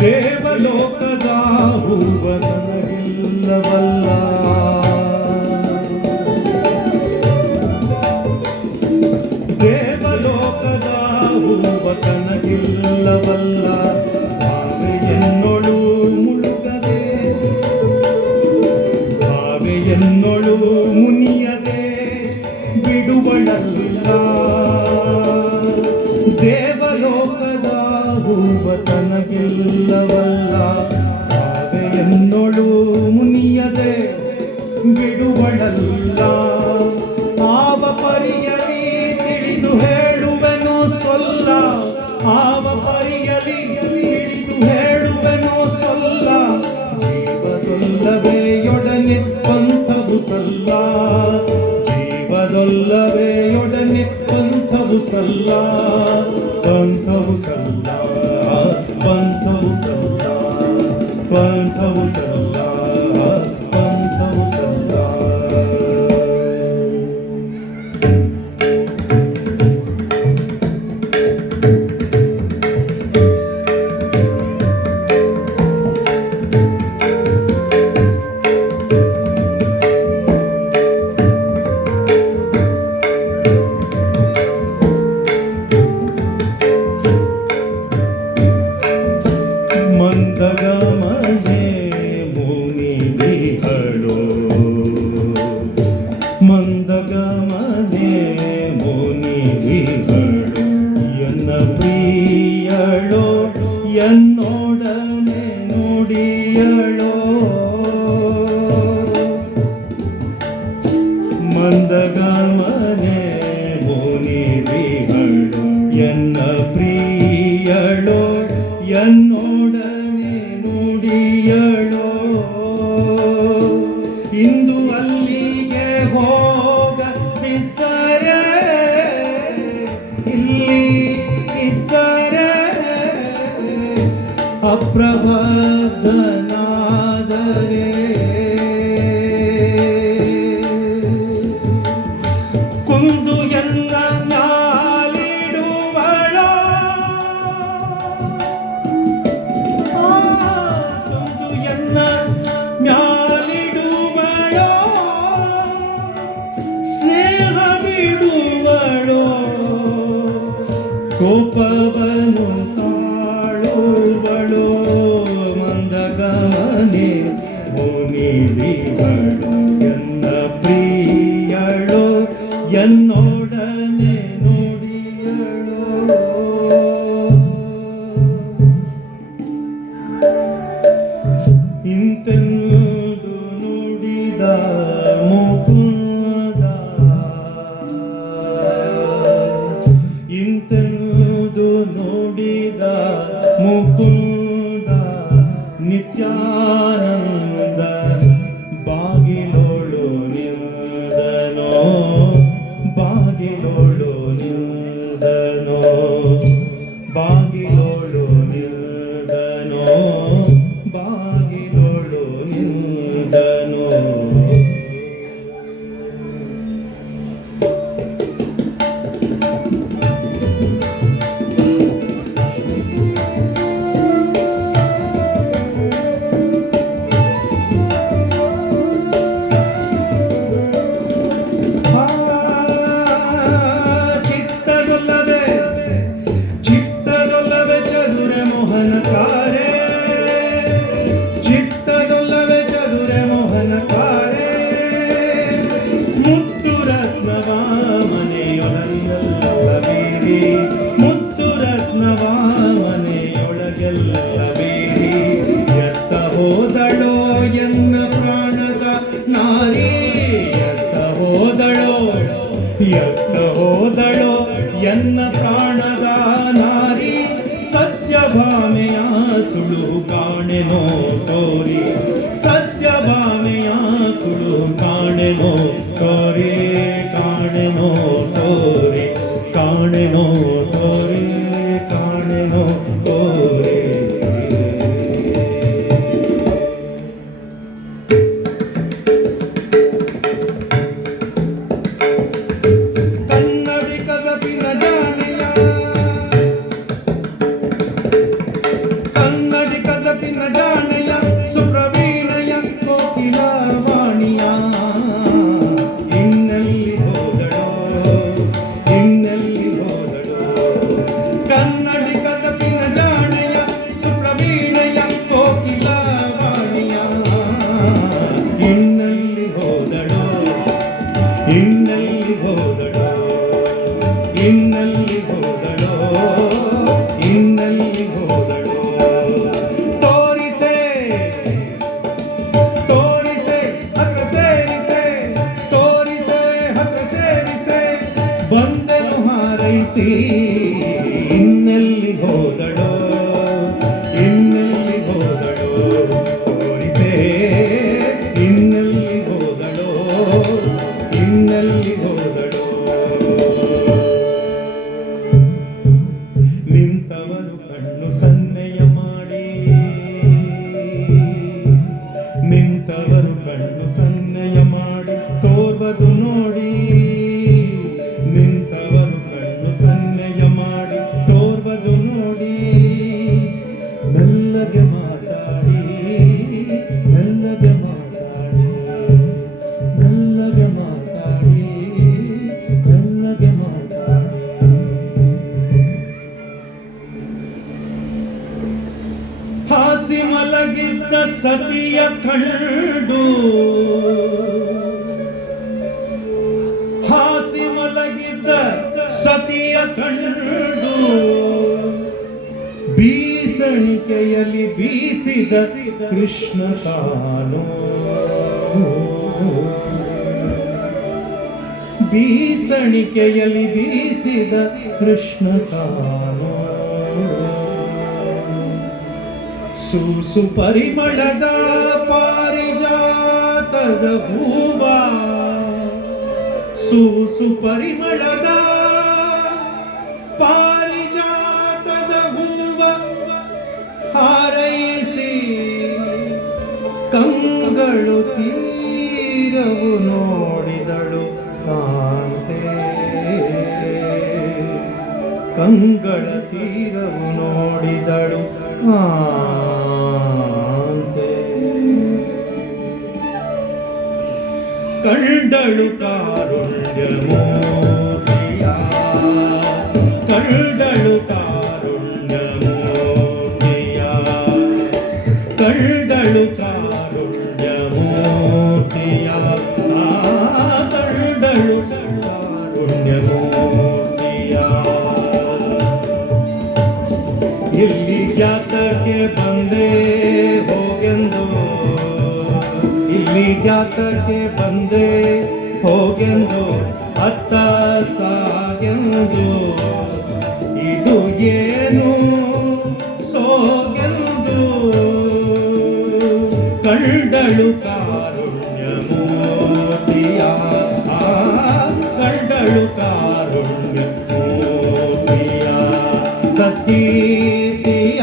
ದೇವಲೋಕದ ಹೂವ ನನಗಿಲ್ಲವಲ್ಲ ದೇವಲೋಕದ ಹೂವ ನನಗಿಲ್ಲವಲ್ಲ ಭಾವೆಯನ್ನೊಳು ಮುಳುಗದೆ ಭಾವೆಯನ್ನೊಳು ಮುನಿಯದೆ ಬಿಡುವಳಲ್ಲ ದೇವಲೋಕದ ಹೂವ ತನಗಿಲ್ಲವಲ್ಲ ಭಾವೆಯನ್ನೊಳು ಮುನಿಯದೆ ಬಿಡುವಳಲ್ಲ ಆವ ಪರಿಯಲಿ ತಿಳಿದು ಹೇಳುವೆನೋ ಸೊಲ್ಲ ಆವ ಪರಿಯಲಿ ತಿಳಿದು ಹೇಳುವೆನೋ ಸೊಲ್ಲ ಜೀವದೊಲ್ಲವೆಯೊಡನೆ ಪಂಥವು ಸಲ್ಲ ಜೀವದೊಲ್ಲವೆಯೊಡನೆ ಪಂಥವು ಸಲ್ಲ ಪಂಥವು ಸಲ್ಲ ಪಂಥವು ಸಲ್ಲ ಪಂಥವು ಸಲ್ಲ ಇಂದು ಅಲ್ಲಿಗೆ ಹೋಗ ಬಿದ್ದರೆ ಇಲ್ಲಿ ಇದ್ದರೆ ಅಪ್ರಬದ್ಧನಾದರೆ ಕುಂದು ಎನ್ನ ನಾಲಿಡುವಳೋ ಕುಂದು ಎನ್ನ ಮ್ಯಾಲಿಡುವಳೋ ಸ್ನೇಹ ಬಿಡುವಳೋ ಕೋಪವನು ತಾಳುವಳೋ ಮಂದಗಮನೆ ಮುನಿದಿವಳು ಎನ್ನ ಪ್ರಿಯಳೋ എന്നോടനെ നോടിയളോ ಇಂತೆಂದು ನುಡಿದ ಮುಕುಂದ ಇಂತೆಂದು ನುಡಿದ ಮುಕುಂದ ನಿತ್ಯಾನಂದ ಬಾಗಿಲೋಳು ನಿಂದನೋ ಬಾಗಿಲೋಳು ನಿಲ್ದನೋ ಬಾಗಿಲೋಳು ನಿಲ್ದನೋ ಬಾಗಿಲೋಳು ನಿಲ್ದನೋ ಮುತ್ತು ರತ್ನವ ಮನೆಯೊಳಗೆಲ್ಲ ಬೇರಿ ಎತ್ತ ಹೋದಳೋ ಎನ್ನ ಪ್ರಾಣದ ನಾರಿ ಎತ್ತ ಹೋದಳೋ ಎನ್ನ ಪ್ರಾಣದ ನಾರಿ ಸತ್ಯಭಾಮೆಯ ಸುಳು ಕಾಣೆನೋ ತೋರಿ ಸತ್ಯಭಾಮೆಯ ಸುಳು ಕಾಣೆನೋ ತೋರಿ ಕಾಣೆನೋ ತೋರಿ ಕಾಣೆನೋ ತೋರಿ ಕಾಣೆನೋ ತೋರಿ ಕನ್ನಡಿಗದ ಪಿನ ಜಾಣೆಯ ಕನ್ನಡಿಗದ ಪಿನ ಜಾಣೆಯ ಸುಪ್ರವೀಣಯ ಕೋಕಿಲ ವಾಣಿಯ ಇನ್ನೆಲ್ಲಿ ಹೋದಳೋ ಇನ್ನೆಲ್ಲಿ ಹೋದಳೋ ಕನ್ನಡಿಗದ ಪಿನ ಜಾಣೆಯ ಸುಪ್ರವೀಣಯ ಕೋಕಿಲ ವಾಣಿಯ ಇನ್ನೆಲ್ಲಿ ಹೋದಳೋ ಇನ್ನೆಲ್ಲಿ ಹೋದಳೋ ಇನ್ನೆಲ್ಲಿ ಹೋದಳೋ ಇನ್ನೆಲ್ಲಿ ಹೋದಳೋ ತೋರಿಸೆ ತೋರಿಸೆ ಹತ್ರ ಸೇರಿಸೆ ತೋರಿಸೆ ಹತ್ರ ಸೇರಿಸೆ ಬಂದೆನು ಹಾರೈಸಿ ಇನ್ನೆಲ್ಲಿ ಹೋದಳೋ ಇನ್ನೆಲ್ಲಿ ಹೋದಳೋ ತೋರಿಸೆ ಇನ್ನೆಲ್ಲಿ ಹೋದಳೋ ಇನ್ನೆಲ್ಲಿ ಹೋದಳೋ ನಿಂತವರು ಕಣ್ಣು ಸನ್ನೆಯ ಮಾಡಿ ನಿಂತವರು ಕಣ್ಣು ಸನ್ನೆಯ ಮಾಡಿ ತೋರ್ವದು ನೋಡಿ ನಿಂತವರು ಕಣ್ಣು ಸನ್ನೆಯ ಮಾಡಿ ತೋರ್ವದು ನೋಡಿ ಮೆಲ್ಲಗೆ ಮಾತಾಡಿ ಮೆಲ್ಲಗೆ ಮಾತಾಡಿ ಮೆಲ್ಲಗೆ ಮಾತಾಡಿ ಮೆಲ್ಲಗೆ ಮಾತಾಡಿ ಹಾಸಿ ಮಲಗಿದ್ದ ಸತಿಯ ಕಂಡು ಹಾಸಿ ಮಲಗಿದ್ದ ಸತಿಯ ಕಂಡು ಬೀಸಣಿಕೆಯಲ್ಲಿ ಬೀಸಿದ ಕೃಷ್ಣ ತಾನು ಬೀಸಣಿಕೆಯಲ್ಲಿ ಬೀಸಿದ ಕೃಷ್ಣ ತಾನು ಸೂಸು ಪರಿಮಳದ ಪಾರಿಜಾತ ಪಾರಿಜಾತದ ಹೂವ ಸೂಸು ಪರಿಮಳದ ಪಾರಿಜಾತದ ಹೂವ ಹಾರೈಸಿ ಕಂಗಳು ತೀರವು ನೋಡಿದಳು ಕಾಂತೆ ಕಂಗಳ ತೀರವು ನೋಡಿದಳು ಕಾಂತೆ ಕಂಡಳು ಕಾರುಣ್ಯ ಮೋತಿಯ ಕಂಡಳು ಕಾರುಣ್ಯ ಮೋತಿಯ ಕಂಡಳು ಕಾರುಣ್ಯ ಮೋತಿಯ ಕಂಡಳು ಕಾರುಣ್ಯ ಮೋತಿಯ ಇಲ್ಲಿ ಜಾತಕ್ಕೆ ಬಂದೆ ಹೋಗೆಂದು ಇಲ್ಲಿ ಜಾತಕ್ಕೆ ಬಂದೆ ಹೋಗೆಂದು ಅತ್ತ ಸಾಗೆಂದು ಇದು ಏನು ಸೋಗೆಂದು ಕಂಡಳು ಕಾರುಣ್ಯ ಮೋತಿಯ ಕಂಡಳು ಕಾರುಣ್ಯ ಮೋತಿಯ ಸತೀತಿಯ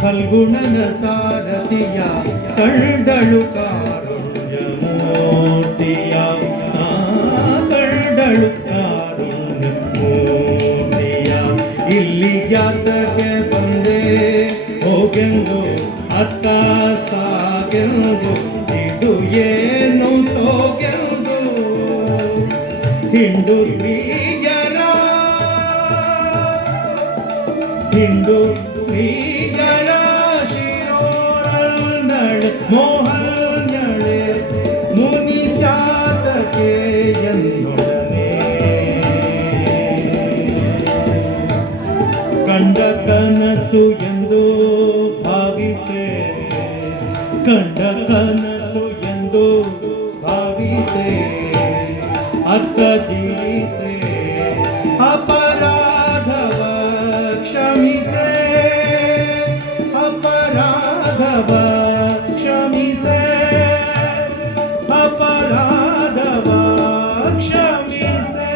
ಫಲ್ಗುಣನ ಸಾರಥಿಯ ಕಂಡಳು ಕಾರುಣ್ಯ ಮೂರ್ತಿಯ ಕಂಡಳು ಕಾರುಣ್ಯ ಮೂರ್ತಿಯ ಇಲ್ಲಿ ಜಾತಕ್ಕೆ ಬಂದೆ ಹೋಗೆಂದು ಅತ್ತ ಸಾಗೆಂದು ಇದು ಏನು ಸೋಗೆಂದು ಹಿಂಡು ಸ್ತ್ರೀಯರ ಹಿಂಡು ಸ್ತ್ರೀಯರ ಶಿರೋರನ್ನಳೆ ಮೋಹನಳೆ ಮುನಿ ಶಾತಕೆ ಎನ್ನೊಡನೆ ಕಂಡ ಕನಸು ಎಂದು ಭಾವಿಸೆ ಕಂಡ ಕನಸು ಎಂದು ಭಾವಿಸೆ ಅತ್ತ ಜೀವಿಸೆ ಅಪರಾಧವ ಕ್ಷಮಿಸೆ ಅಪರಾಧವ ಕ್ಷಮಿಸೆ ಅಪರಾಧವ ಕ್ಷಮಿಸೆ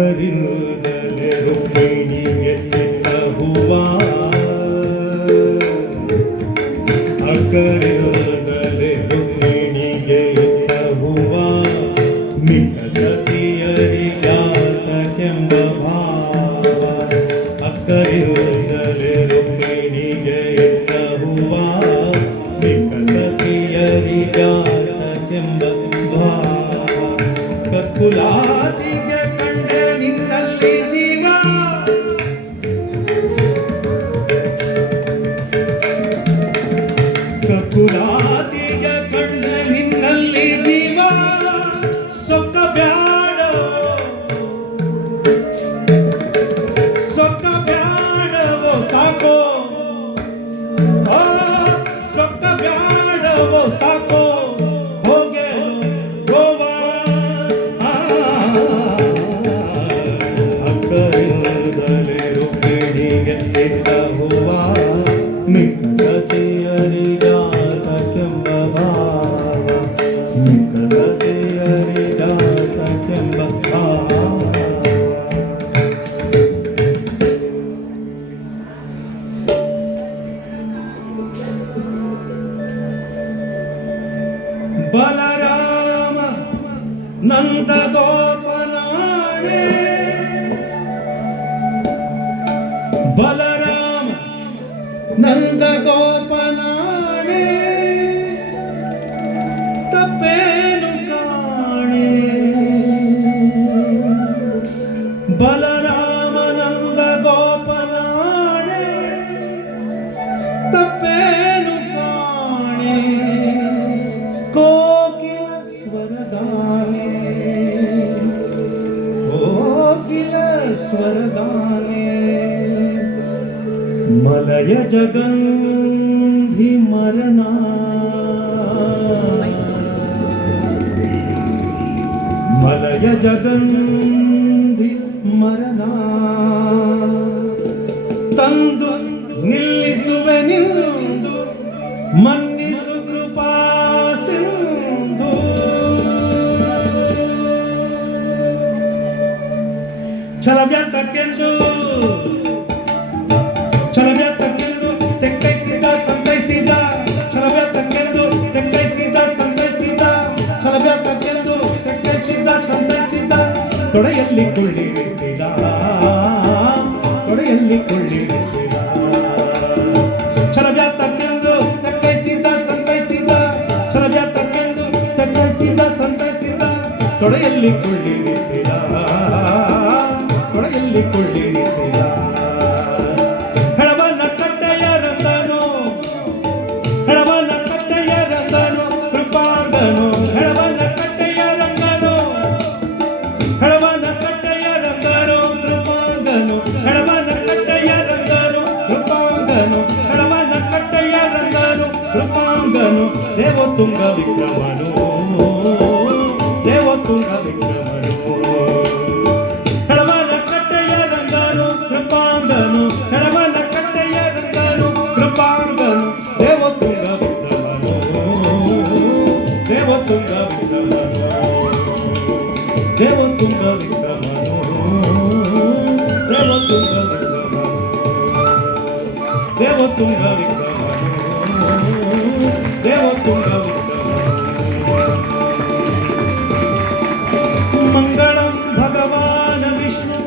ಅಕ್ಕರಿಂದಲೇ ರುಕ್ಮಿಣಿಗೆ ಇಟ್ಟ ಹೂವ ಅಕ್ಕರಿಂದಲೇ ರುಕ್ಮಿಣಿಗೆ ಇಟ್ಟ ಹೂವ ಮಿಕ್ಕ ಸತಿಯರಿಗಾತಕೆಂಬ ಭಾವ ಅಕ್ಕರಿಂದಲೇ ರುಕ್ಮಿಣಿಗೆ ಇಟ್ಟ ಹೂವ ಮಿಕ್ಕ ಸತಿಯರಿಗಾತಕೆಂಬ ಭಾವ ಕಕ್ಕುಲಾದಿಗೆ ಕಂಡೆ ನಿನ್ನಲ್ಲಿ ಜೀವ ಕಕ್ಕುಲಾದಿಗೆ ಕಂಡೆ ನಿನ್ನಲ್ಲಿ ಜೀವ ಸೊಕ್ಕ ಬ್ಯಾಡವೋ ಸಾಕೋ ಸೊಕ್ಕ ಬ್ಯಾಡವೋ ಸಾಕೋ ಹೋಗೆ ಗೋವಾ ಅಕ್ಕರಿಂದಲೇ ರುಕ್ಮಿಣಿಗೆ ಇಟ್ಟ ಹೂವ ಮಿಕ್ಕ ಸತಿಯರಿಗಾತಕೆಂಬ ಭಾವ ಮಿಕ್ಕ ಸತಿಯರಿಗಾತಕೆಂಬ ಭಾವ ಬಲರಾಮ ನಂದ ಗೋಪನಾಡೆ ಬಲರಾಮ ನಂದ ಗೋಪನಾಡೆ ತಪ್ಪೇನು ಕಾಣೆ ಬಲರಾಮ ನಂದ ಗೋಪನಾಡೆ ತಪ್ಪೇನು ಕಾಣೆ वरदाने मलय जगन्धि मरना मलय जगन्धि मरना ತಂದು ನಿಲ್ಲಿಸುವೆ ನಿಂದು ಮನ್ನಿಸು ಕೃಪಾ ಸಿಂಧು ಛಲವ್ಯಾತಕ್ಕೆಂದು ತೆಕ್ಕೈಸಿದ ಸಂತೈಸಿದ ಛಲವ್ಯಾತಕ್ಕೆಂದು ತೆಕ್ಕೈಸಿದ ಸಂತೈಸಿದ ಛಲವ್ಯಾತಕ್ಕೆಂದು ತೆಕ್ಕೈಸಿದ ಸಂತೈಸಿದ ತೊಡೆಯಲ್ಲಿ ಕೊಳ್ಳಿರಿಸಿದ ತೊಡೆಯಲ್ಲಿ ಕೊಳ್ಳಿರಿಸಿದ ಛಲವ್ಯಾತಕ್ಕೆಂದು ತೆಕ್ಕೈಸಿದ ಸಂತೈಸಿದ ಛಲವ್ಯಾತಕ್ಕೆಂದು ತೆಕ್ಕೈಸಿದ ಸಂತೈಸಿದ ತೊಡೆಯಲ್ಲಿ ಕೊಳ್ಳಿರಿಸಿದ ತೊಡೆಯಲ್ಲಿ ಕೊಳ್ಳಿರಿಸಿದ ಹೆಳವನ ಕಟ್ಟೆಯ ರಂಗನು ಹೆಳವನ ಕಟ್ಟೆಯ ರಂಗನು ಕೃಪಾಂಗನು ಹೆಳವನ ಕಟ್ಟೆಯ ರಂಗನು ಹೆಳವನ ಕಟ್ಟೆಯ ರಂಗನು ಕೃಪಾಂಗನು ಹೆಳವನ ಕಟ್ಟೆಯ ರಂಗನು ಕೃಪಾಂಗನು ಹೆಳವನ ಕಟ್ಟೆಯ ರಂಗನು ಕೃಪಾಂಗನು ದೇವತುಂಗ ವಿಕ್ರಮನು ದೇವತುಂಗ ವಿಕ್ರಮನು ಹೆಳವನ ಕಟ್ಟೆಯ ರಂಗನು ಕೃಪಾಂಗನು ಹೆಳವನ ಕಟ್ಟೆಯ ರಂಗನು ಕೃಪಾಂಗನು ದೇವತುಂಗ ವಿಕ್ರಮನು ದೇವತುಂಗ ವಿಕ್ರಮನು ದೇವತುಂಗ ವಿಕ್ರಮನು ದೇವತುಂಗ ವಿಕ್ರಮನು ದೇವತುಂಗ ವಿಕ್ರಮನು ದೇವತುಂಗ ವಿಕ್ರಮನು ಮಂಗಳಂ ಭಗವಾನ್ ವಿಷ್ಣು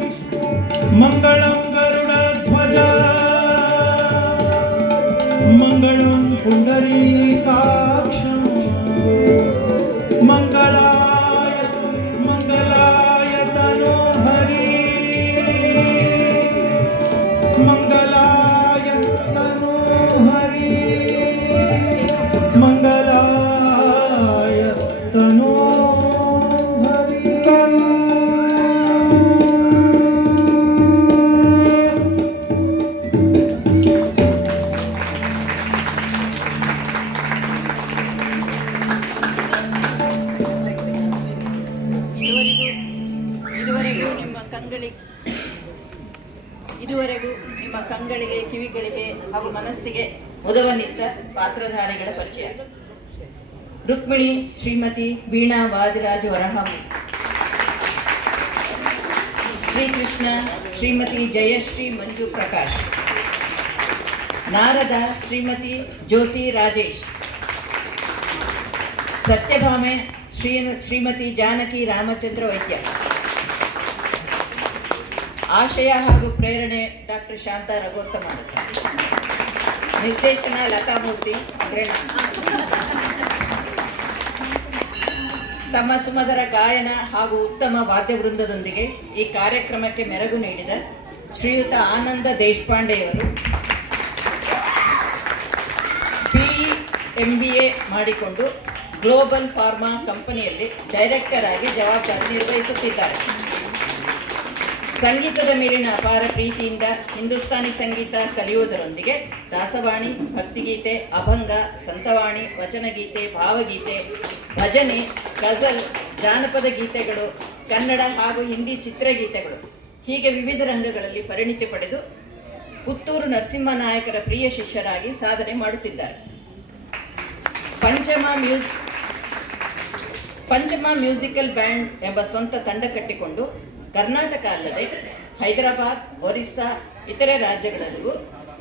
ಮಂಗಳಂ ಗರುಡಧ್ವಜ ಮಂಗಳಂ ಪುಂಡರೀಕಾಕ್ಷ ಮಂಗಳಾಯ ಮಂಗಲಾಯ ತನೋಹರಿ ಮಂಗಲಾಯ ತನೋಹರಿ ಮಂಗಲಾಯ ತನೋಹರಿ ಇದುವರೆಗೂ ನಿಮ್ಮ ಕಂಗಳಿಗೆ ಕಿವಿಗಳಿಗೆ ಹಾಗೂ ಮನಸ್ಸಿಗೆ ಮುದವನ್ನಿತ್ತ ಪಾತ್ರಧಾರಿಗಳ ಪರಿಚಯ. ರುಕ್ಮಿಣಿ ಶ್ರೀಮತಿ ವೀಣಾ ವಾದಿರಾಜ್ ವರಹಂ, ಶ್ರೀಕೃಷ್ಣ ಶ್ರೀಮತಿ ಜಯಶ್ರೀ ಮಂಜು ಪ್ರಕಾಶ್, ನಾರದ ಶ್ರೀಮತಿ ಜ್ಯೋತಿ ರಾಜೇಶ್, ಸತ್ಯಭಾಮೆ ಶ್ರೀಮತಿ ಜಾನಕಿ ರಾಮಚಂದ್ರ ವೈದ್ಯ, ಆಶಯ ಹಾಗೂ ಪ್ರೇರಣೆ ಡಾಕ್ಟರ್ ಶಾಂತಾ ರಘೋತ್ತಮ, ನಿರ್ದೇಶನ ಲತಾಮೂರ್ತಿ ಅಂದ್ರೆ ತಮ್ಮ ಸುಮಧುರ ಗಾಯನ ಹಾಗೂ ಉತ್ತಮ ವಾದ್ಯವೃಂದದೊಂದಿಗೆ ಈ ಕಾರ್ಯಕ್ರಮಕ್ಕೆ ಮೆರುಗು ನೀಡಿದ ಶ್ರೀಯುತ ಆನಂದ ದೇಶಪಾಂಡೆಯವರು BE MBA ಮಾಡಿಕೊಂಡು ಗ್ಲೋಬಲ್ ಫಾರ್ಮಾ ಕಂಪನಿಯಲ್ಲಿ ಡೈರೆಕ್ಟರ್ ಆಗಿ ಜವಾಬ್ದಾರಿ ನಿರ್ವಹಿಸುತ್ತಿದ್ದಾರೆ. ಸಂಗೀತದ ಮೇಲಿನ ಅಪಾರ ಪ್ರೀತಿಯಿಂದ ಹಿಂದೂಸ್ತಾನಿ ಸಂಗೀತ ಕಲಿಯುವುದರೊಂದಿಗೆ ದಾಸವಾಣಿ, ಭಕ್ತಿಗೀತೆ, ಅಭಂಗ, ಸಂತವಾಣಿ, ವಚನಗೀತೆ, ಭಾವಗೀತೆ, ಭಜನೆ, ಗಜಲ್, ಜಾನಪದ ಗೀತೆಗಳು, ಕನ್ನಡ ಹಾಗೂ ಹಿಂದಿ ಚಿತ್ರಗೀತೆಗಳು ಹೀಗೆ ವಿವಿಧ ರಂಗಗಳಲ್ಲಿ ಪರಿಣಿತಿ ಪಡೆದು ಪುತ್ತೂರು ನರಸಿಂಹನಾಯಕರ ಪ್ರಿಯ ಶಿಷ್ಯರಾಗಿ ಸಾಧನೆ ಮಾಡುತ್ತಿದ್ದಾರೆ. ಪಂಚಮ ಮ್ಯೂಸಿಕಲ್ ಬ್ಯಾಂಡ್ ಎಂಬ ಸ್ವಂತ ತಂಡ ಕಟ್ಟಿಕೊಂಡು ಕರ್ನಾಟಕ ಅಲ್ಲದೆ ಹೈದರಾಬಾದ್, ಒರಿಸ್ಸಾ, ಇತರೆ ರಾಜ್ಯಗಳಲ್ಲೂ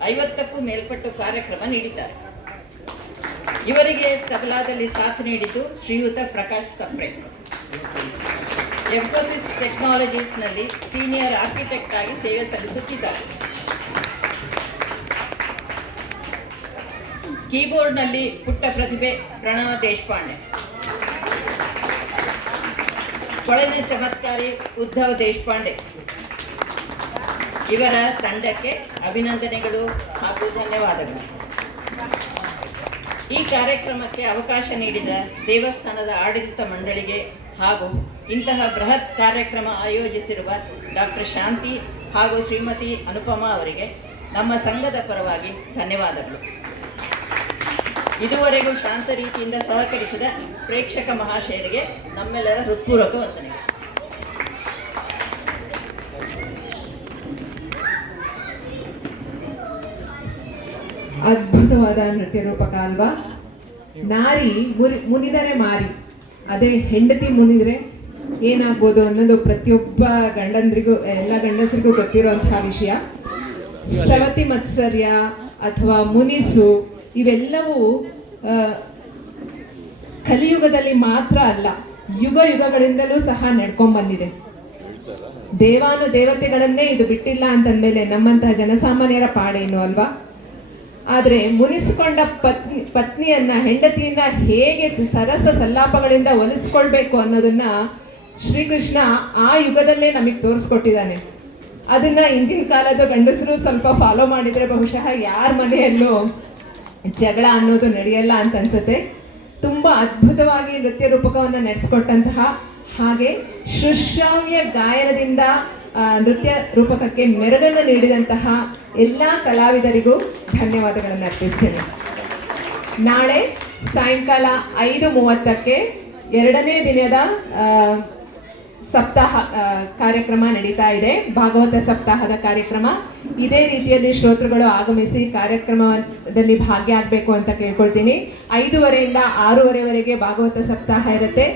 50ಕ್ಕೂ ಮೇಲ್ಪಟ್ಟು ಕಾರ್ಯಕ್ರಮ ನೀಡಿದ್ದಾರೆ. ಇವರಿಗೆ ತಬಲಾದಲ್ಲಿ ಸಾಥ್ ನೀಡಿದ್ದು ಶ್ರೀಯುತ ಪ್ರಕಾಶ್ ಸಪ್ರೆ. ಎಂಫೋಸಿಸ್ ಟೆಕ್ನಾಲಜೀಸ್ನಲ್ಲಿ ಸೀನಿಯರ್ ಆರ್ಕಿಟೆಕ್ಟ್ ಆಗಿ ಸೇವೆ ಸಲ್ಲಿಸುತ್ತಿದ್ದಾರೆ. ಕೀಬೋರ್ಡ್ನಲ್ಲಿ ಪುಟ್ಟ ಪ್ರತಿಭೆ ಪ್ರಣವ ದೇಶಪಾಂಡೆ. ಕೊಳನೆ ಚಮತ್ಕಾರಿ ಉದ್ಧವ್ ದೇಶಪಾಂಡೆ. ಇವರ ತಂಡಕ್ಕೆ ಅಭಿನಂದನೆಗಳು ಹಾಗೂ ಧನ್ಯವಾದಗಳು. ಈ ಕಾರ್ಯಕ್ರಮಕ್ಕೆ ಅವಕಾಶ ನೀಡಿದ ದೇವಸ್ಥಾನದ ಆಡಳಿತ ಮಂಡಳಿಗೆ ಹಾಗೂ ಇಂತಹ ಬೃಹತ್ ಕಾರ್ಯಕ್ರಮ ಆಯೋಜಿಸಿರುವ ಡಾಕ್ಟರ್ ಶಾಂತಿ ಹಾಗೂ ಶ್ರೀಮತಿ ಅನುಪಮಾ ಅವರಿಗೆ ನಮ್ಮ ಸಂಘದ ಪರವಾಗಿ ಧನ್ಯವಾದಗಳು. ಇದುವರೆಗೂ ಶಾಂತ ರೀತಿಯಿಂದ ಸಹಕರಿಸಿದ ಪ್ರೇಕ್ಷಕ ಮಹಾಶಯರಿಗೆ ನಮ್ಮೆಲ್ಲರ ಹೃತ್ಪೂರ್ವಕ ವಂದನೆಗಳು. ಅದ್ಭುತವಾದ ನೃತ್ಯ ರೂಪಕ ಅಲ್ವಾ? ನಾರಿ ಮುನಿದರೆ ಮಾರಿ, ಅದೇ ಹೆಂಡತಿ ಮುನಿದ್ರೆ ಏನಾಗ್ಬೋದು ಅನ್ನೋದು ಪ್ರತಿಯೊಬ್ಬ ಗಂಡಂದ್ರಿಗೂ ಎಲ್ಲ ಗಂಡಸರಿಗೂ ಗೊತ್ತಿರುವಂತಹ ವಿಷಯ. ಸವತಿ ಮತ್ಸರ್ಯ ಅಥವಾ ಮುನಿಸು ಇವೆಲ್ಲವೂ ಕಲಿಯುಗದಲ್ಲಿ ಮಾತ್ರ ಅಲ್ಲ, ಯುಗ ಯುಗಗಳಿಂದಲೂ ಸಹ ನಡ್ಕೊಂಡ್ ಬಂದಿದೆ. ದೇವಾನು ದೇವತೆಗಳನ್ನೇ ಇದು ಬಿಟ್ಟಿಲ್ಲ ಅಂತಂದ್ಮೇಲೆ ನಮ್ಮಂತಹ ಜನಸಾಮಾನ್ಯರ ಪಾಡೇನು ಅಲ್ವಾ? ಆದರೆ ಮುನಿಸಿಕೊಂಡ ಪತ್ನಿಯನ್ನ, ಹೆಂಡತಿಯನ್ನ ಹೇಗೆ ಸರಸ ಸಲ್ಲಾಪಗಳಿಂದ ಒಲಿಸ್ಕೊಳ್ಬೇಕು ಅನ್ನೋದನ್ನ ಶ್ರೀಕೃಷ್ಣ ಆ ಯುಗದಲ್ಲೇ ನಮಗೆ ತೋರಿಸ್ಕೊಟ್ಟಿದ್ದಾನೆ. ಅದನ್ನ ಇಂದಿನ ಕಾಲದ ಗಂಡಸರು ಸ್ವಲ್ಪ ಫಾಲೋ ಮಾಡಿದ್ರೆ ಬಹುಶಃ ಯಾರ ಮನೆಯಲ್ಲೂ ಜಗಳ ಅನ್ನೋದು ನಡೆಯಲ್ಲ ಅಂತ ಅನ್ಸುತ್ತೆ. ತುಂಬಾ ಅದ್ಭುತವಾಗಿ ನೃತ್ಯ ರೂಪಕವನ್ನು ನಡೆಸ್ಕೊಟ್ಟಂತಹ ಹಾಗೆ ಶ್ರುಶ್ರಾವ್ಯ ಗಾಯನದಿಂದ ನೃತ್ಯ ರೂಪಕಕ್ಕೆ ಮೆರುಗನ್ನು ನೀಡಿದಂತಹ ಎಲ್ಲ ಕಲಾವಿದರಿಗೂ ಧನ್ಯವಾದಗಳನ್ನು ಅರ್ಪಿಸ್ತೇನೆ. ನಾಳೆ ಸಾಯಂಕಾಲ 5:30ಕ್ಕೆ 2ನೇ ದಿನದ ಸಪ್ತಾಹ ಕಾರ್ಯಕ್ರಮ ನಡೀತಾ ಇದೆ, ಭಾಗವತ ಸಪ್ತಾಹದ ಕಾರ್ಯಕ್ರಮ. ಇದೇ ರೀತಿಯಲ್ಲಿ ಶ್ರೋತೃಗಳು ಆಗಮಿಸಿ ಕಾರ್ಯಕ್ರಮದಲ್ಲಿ ಭಾಗಿಯಾಗಬೇಕು ಅಂತ ಕೇಳ್ಕೊಳ್ತೀನಿ. 5:30 ಇಂದ 6:30ವರೆಗೆ ಭಾಗವತ ಸಪ್ತಾಹ ಇರುತ್ತೆ.